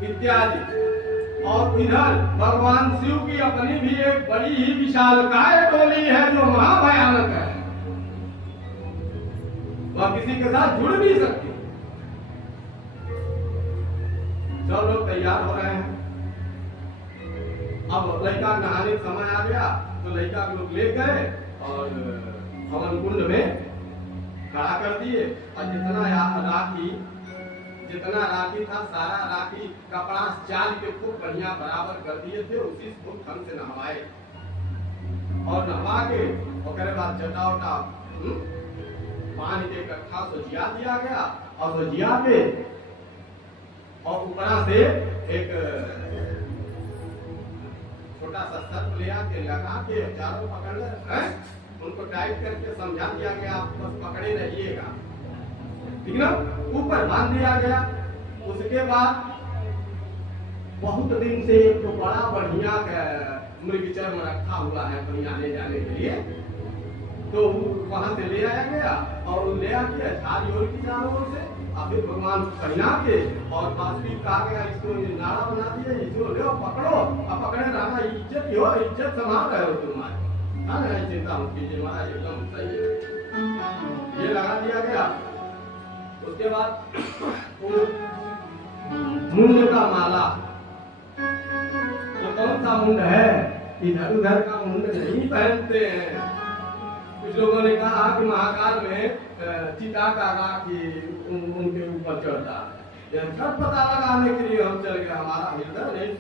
इत्यादि, और इधर भगवान शिव की अपनी भी एक बड़ी ही विशालकाय टोली है जो महाभयानक है, वह किसी के साथ जुड़ नहीं सकती। सब लोग तैयार हो रहे हैं। अब लड़का नहाने का समय आ गया तो लड़का को लोग ले गए और हवन कुंड में खड़ा कर दिए, और जितना राखी था सारा राखी कपड़ा चाल के खूब बढ़िया बराबर कर दिए थे। उसी खूब ढंग से नहवाए और नहवा के उसके बाद जटा उटा पानी के इकट्ठा सजिया दिया गया, और सजिया के और ऊपरा से एक छोटा सा सर्प ले आके लगा के चारों पकड़ ले, उनको टाइट करके समझा दिया गया, आप बस पकड़े रहिएगा, ठीक ना, ऊपर बांध दिया गया। उसके बाद बहुत दिन से एक तो बड़ा बढ़िया मृग चर्म रखा हुआ है कहीं आने जाने के लिए, तो वहां से ले आया गया और ले आके झाड़ी ओर की चारों ओर से, और फिर भगवान पहना के और बांसुरी कहा गया इसको नाड़ा बना दिया, इसको ले पकड़ो, और पकड़े रहना, इज्जत ही हो, इज्जत संभाल रहे हो तुम्हारी, चिंता मत कीजिए महाराज, एकदम सही है। ये लगा दिया गया। उसके बाद मुंड का माला, तो कौन सा मुंड है, इधर उधर का मुंड नहीं पहनते हैं। कुछ लोगों ने कहा कि महाकाल में चिता का राखी उनके ऊपर चढ़ता है, सब पता लगाने के लिए हम चल गए, हमारा हृदय नहीं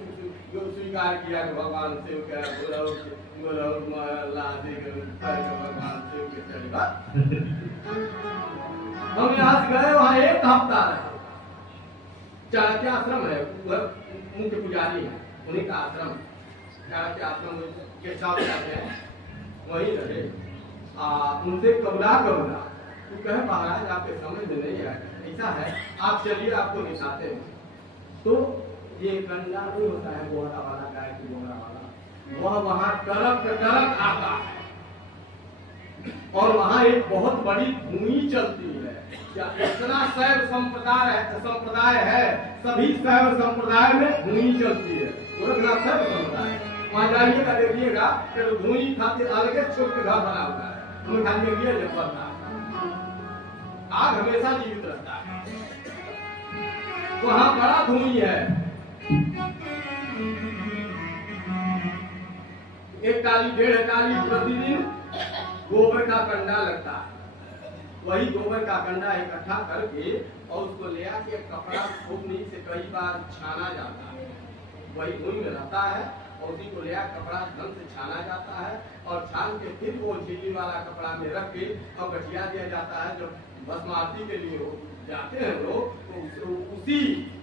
स्वीकार किया कि भगवान शिव का भगवान शिव के चलेगा। हम यहाँ से गए, वहाँ एक हफ्ता रहे। चाणक्य आश्रम है, मुख्य पुजारी है, उन्हीं का आश्रम, चाणक्य आश्रम के साथ जाते हैं, वहीं रहे। उनसे कबला तो कहे महाराज आपके समझ में नहीं आया, ऐसा है आप चलिए आपको दिखाते हैं। तो ये कंडा नहीं होता है बोहरा वाला, गाय की बोहरा वाला, वह वहाँ टरक आता है, और वहाँ एक बहुत बड़ी धुनी चलती है। क्या इतना शैव संप्रदाय है, सभी शैव संप्रदाय में धुनी चलती है, गोरखनाथ शैव संप्रदाय, वहाँ जाइएगा देखिएगा तो धुनी खातिर अलग छोट के घर बना हुआ है, हमें खाली ये जब बनता है, आग हमेशा जीवित रहता है, वहाँ बड़ा धुनी है। एक टाली 1.5 टाली प्रतिदिन गोबर का कंडा लगता है, वही गोबर का कंडा इकट्ठा करके और उसको ले आके कपड़ा खूबनी से कई बार छाना जाता है, वही धुनी में रहता है, और उसी को ले आकर कपड़ा ढंग से छाना जाता है, और छान के फिर वो झिल्ली वाला कपड़ा में रख के और गठिया दिया जाता है। जब भस्म आरती के लिए जाते हैं लोग तो उसी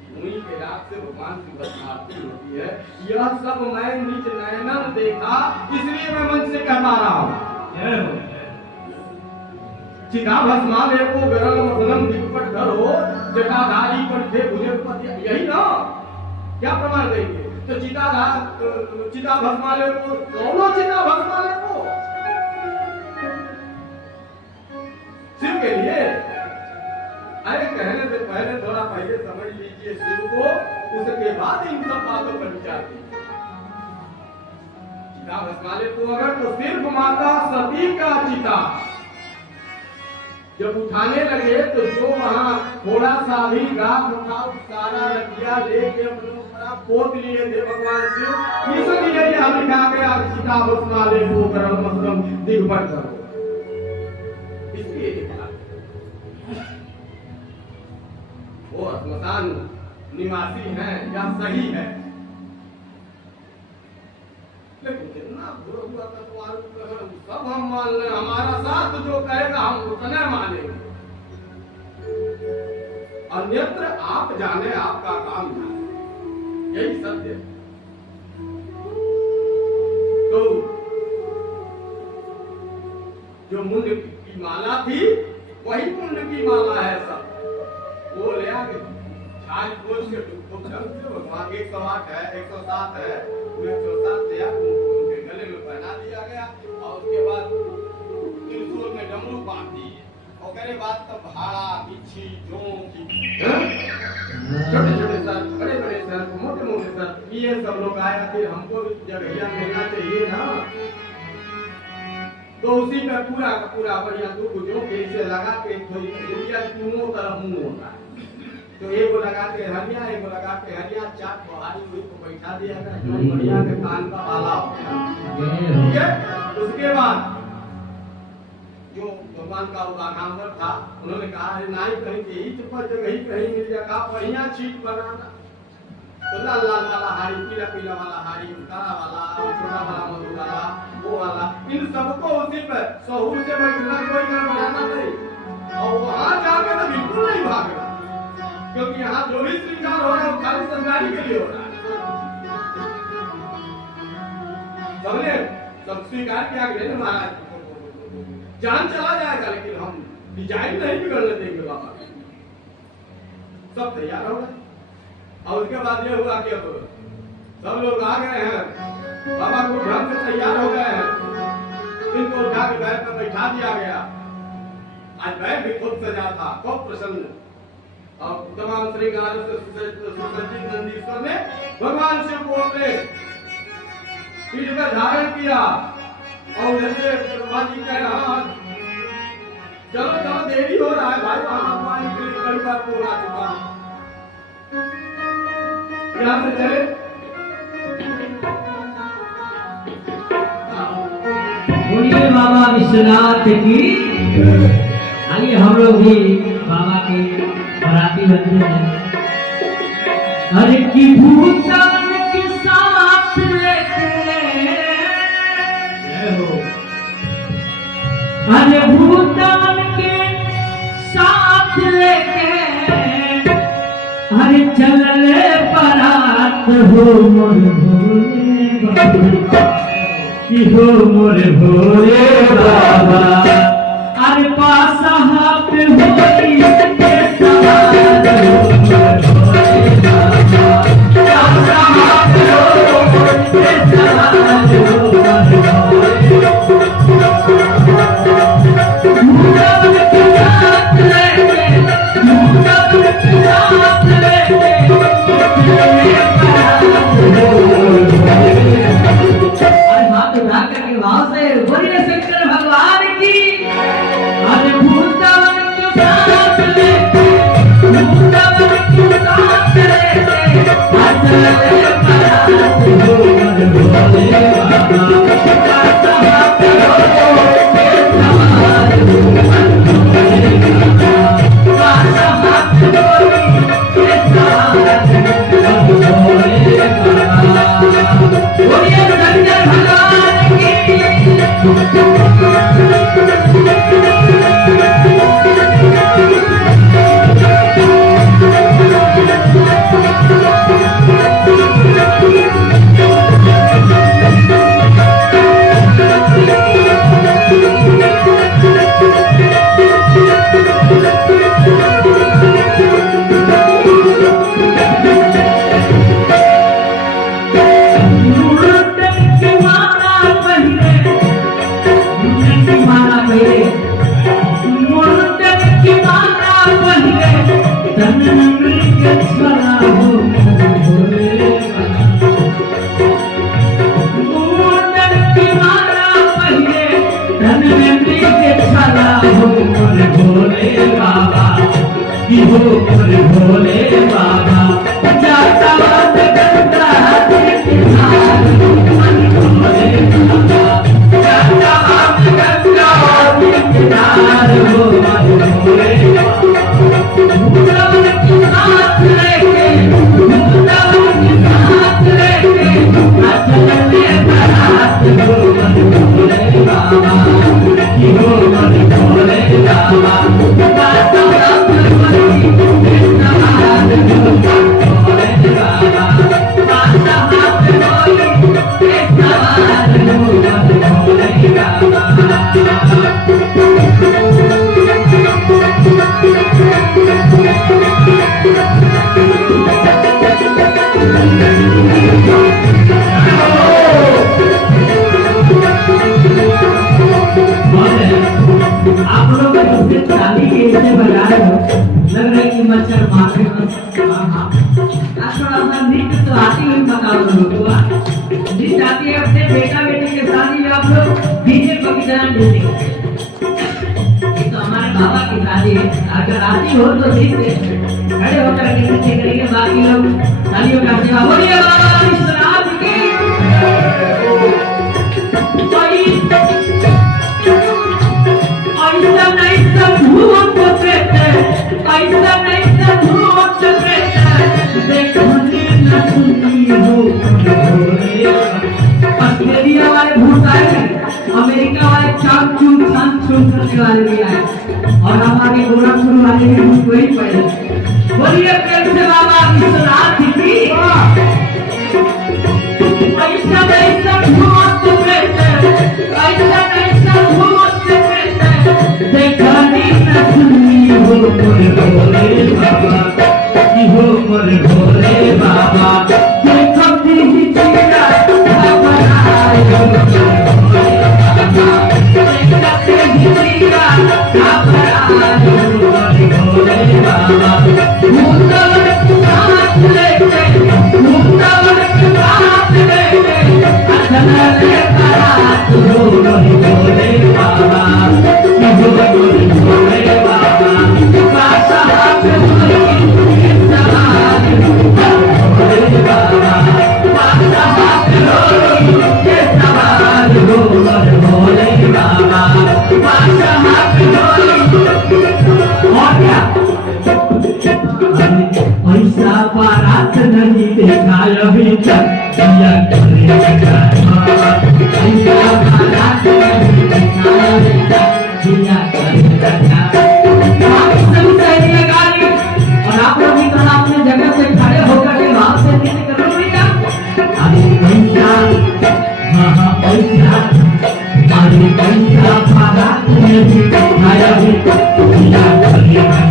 धुनी के रात से भगवान की भस्म आरती होती है। यह सब मैं निज नयनन देखा, इसलिए मैं मन से कह पा रहा हूँ। चिता भस्मालय को विरल मदनम दिग्पट धर हो, जटाधारी पर थे भुजगपति, यही ना, क्या प्रमाण देंगे? तो चिता भस्मालय को, दोनों चिता भस्मालय को शिव के लिए, अरे कहने से पहले थोड़ा पहले समझ लीजिए शिव को, उसके बाद इन सब बातों पर विचार कीजिए। चिता भस्मालय को अगर तो सिर्फ माता सती का चिता जब उठाने लगे तो जो वहाँ थोड़ा सा भी राख उठा सारा रखिया लेके अपने पोत लिए थे भगवान शिव, इसलिए यह लिखा गया चिता भस्मालय को करम मस्तम दिग्पट करो, इसलिए लिखा। वो श्मशान निवासी हैं या सही है, लेकिन जितना बुरा हुआ सब हम मान लें, हमारा साथ जो कहेगा हम उतना मानेंगे, अन्यत्र आप जाने आपका काम जाने, यही सत्य। तो जो मुंड की माला थी वही मुंड की माला है, सब वो ले आके आज बोल के तुम जानते हो वहाँ 108 है 107 है, वो 107 से उनके गले में पहना दिया गया और उसके बाद त्रिशूल में डमरू बांध दिए और करे बात तब भाड़ा बिच्छी जोंक छोटे छोटे सर बड़े बड़े सर मोटे मोटे सर ये सब लोग आया फिर हमको भी जगह मिलना चाहिए ना, तो उसी में पूरा का पूरा बढ़िया दुख जो के इसे लगा के थोड़ी दुनिया तीनों तरफ मुंह होता है, तो एक को लगा के हरिया एक को लगा के हरिया चाट बहारी हुई को बैठा दिया गया जो बढ़िया के कान का बाला हो गया। ठीक है, उसके बाद जो भगवान का उदाहरण था उन्होंने कहा नहीं कहीं के हित पर जगह ही कहीं मिल जाएगा बढ़िया चीज बनाना, तो लाल लाल वाला हारी पीला पीला वाला हारी काला वाला छोटा वाला मधु वाला वो वाला इन सबको उसी पर सहूर से बैठना कोई कर बनाना नहीं और वहां जाकर तो बिल्कुल नहीं भागना, क्योंकि यहाँ जो भी श्रृंगार हो रहा है वो खाली संगारी के लिए हो रहा है। सबने सब स्वीकार किया कि नहीं महाराज जान चला जाएगा लेकिन हम डिजाइन नहीं बिगड़ने देंगे बाबा, सब तैयार हो गए और उसके बाद ये हुआ कि अब सब लोग आ गए हैं बाबा को ढंग से तैयार हो गए हैं, इनको उठा के बैठ पर बैठा दिया गया। आज बैठ भी खूब सजा था, खूब प्रसन्न और तमाम श्रृंगारों से सुसज्जित नंदीश्वर ने भगवान शिव को अपने पीठ पर धारण किया और जैसे ब्रह्मा जी कह रहा चलो चलो देरी हो रहा है भाई, वहां भगवान के लिए कई बार बोला चुका यहाँ से चले बोलिए बाबा विश्वनाथ की। आइए हम लोग भी बाबा के बराती बनते हैं। अरे की भूतान के साथ लेके अरे भूतान के साथ लेके अरे चलले परात हो मोर भोले बाबा की हो मोर भोले बाबा अरे पास हाथ होई के सवार हो मोर भोले बाबा पास हाथ होई के सवार हो मोर भोले के साथ लेके के साथ लेके हाथ उठा करके भाव से बोलिए शंकर भगवान की। अरे भूतान के साथ लेके भूतान के साथ लेके चले परात हो मोर भोले बाबा पास हाथ हो के सवार हो मोर भोले बाबा पास हाथ हो के सवार हो मोर भोले बाबा। बोलिए शंकर भगवान की। भोले बाबा जाता गंगा किनार भोले बाबा जाता गंगा किनार हो भोले बाबा के साथ लेके के साथ लेके चलने बरात हो भोले बाबा की हो भोले बाबा ऐसे बजा रहे हो लग रहा है कि मच्छर मार रहे हो। हाँ आज थोड़ा सा नृत्य तो आती हुई बताओ लोगों को जिस आती है अपने बेटा बेटी के शादी में आप लोग डीजे को कितना देते हो। ये तो हमारे बाबा की शादी है, अगर आती हो तो ठीक है खड़े होकर के नृत्य करेंगे, बाकी लोग तालियों का सेवा बोलिए बाबा विश्वनाथ की। ऑस्ट्रेलिया वाले भूत आए, अमेरिका वाले चांद करने वाले भी आए और हमारे गोरखपुर वाले भी भूत वही पड़े। बोलिए प्रेम से बाबा विश्वनाथ की। ऐसा भूत देखनी न सुनी हो मोरे भोले बाबा, हो मोरे भोले बाबा देखो तेरी चेहरा घबराए हो मोरे बाबा, देखो तेरी चेहरा घबराए हो मोरे भोले बाबा। मुंडवर हाथ लेके अचल ले बारात हो मोरे भोले बाबा, हो मोरे भोले बाबा। पासा हाथ मोरे सवार भोले बाबा, पासा हाथ मोरे सवार हो मोरे भोले बाबा, पासा हाथ मोरे। और क्या ऐसा बारात नहीं देखा अभी तक, दिया करे लगा ऐसा बारात नहीं देखा अभी तक, दिया करे लगा। आप सभी सही लगा ली और आप लोग भी कहा अपने जगह से खड़े होकर के वहां से नृत्य करो भैया। अरे पैसा हाँ पैसा, अरे पैसा बारात में भी देखा अभी तक, दिया करे लगा।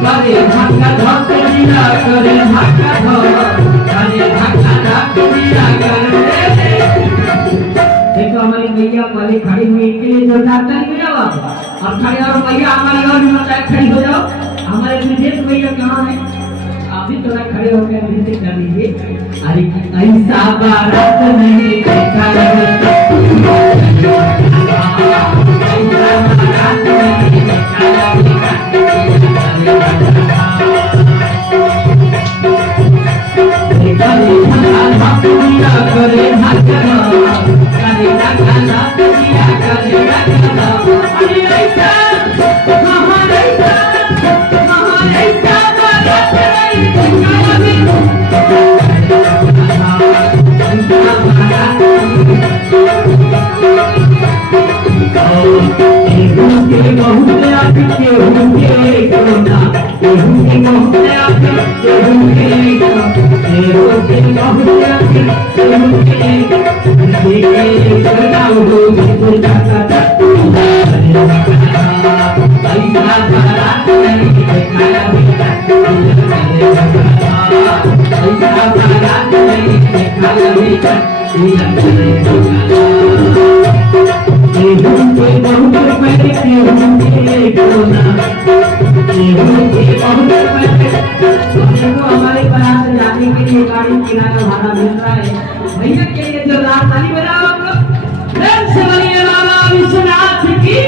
करे भागा धक दिया करे भागा धक, करे भागा धक दिया करे। देखो हमारी मैया पहले खड़ी हुई, इनके लिए जोरदार ताली बजाओ आप। और खड़े और मैया हमारी और भी खड़ी हो जाओ। हमारे विदेश मैया कहाँ है, आप भी थोड़ा खड़े होकर नृत्य कर लीजिए। अरे ऐसा बारात नहीं देखा हमारे बारात जाने के लिए गाड़ी किराया भाड़ा मिल रहा है। भैया के लिए जोरदार ताली बजाओ आप लोग। प्रेम से बोलिए बाबा विश्वनाथ की।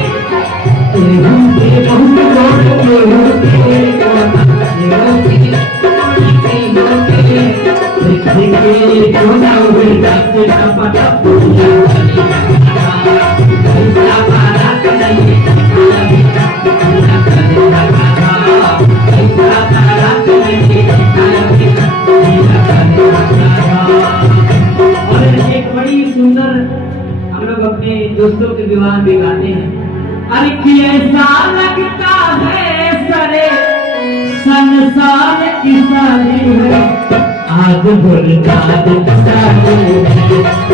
दोस्तों के विवाह भी गाते हैं। अरे कि ऐसा लगता है सरे संसार की सारी है, आज बोलता दिखता है,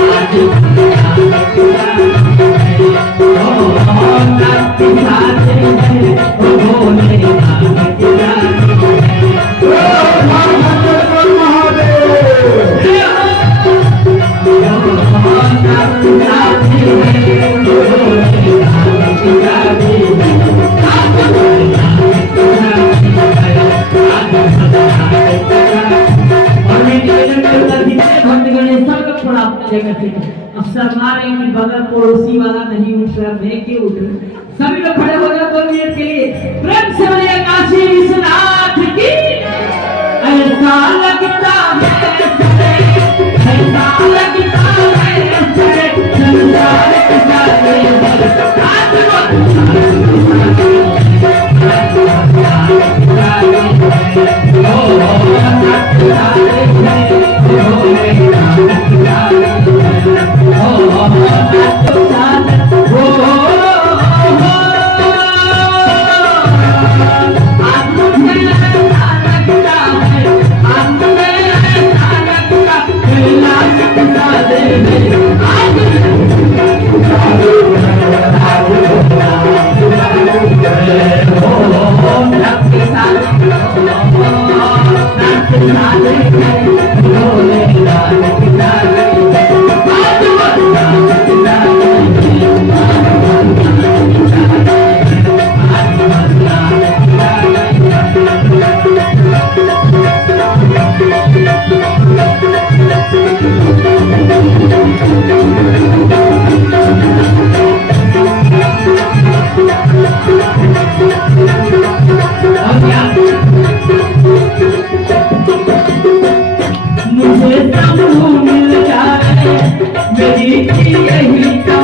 आज बोलता दिखता है। ओ नाती साथ है, ओ भोले नाथ की रानी है। ओ महादेव अपनी जगह से। अब सब मारे कि बगल पड़ोसी वाला नहीं उठ रहा, मैं क्यों उठ रहा? सभी लोग खड़े हो जाओ 2 मिनट के लिए। प्रेम से बोलिए काशी विश्वनाथ की। ऐसा लगता है ऐसा लगता है संसार के सारे मुझे सब मिल जाए मेरी यही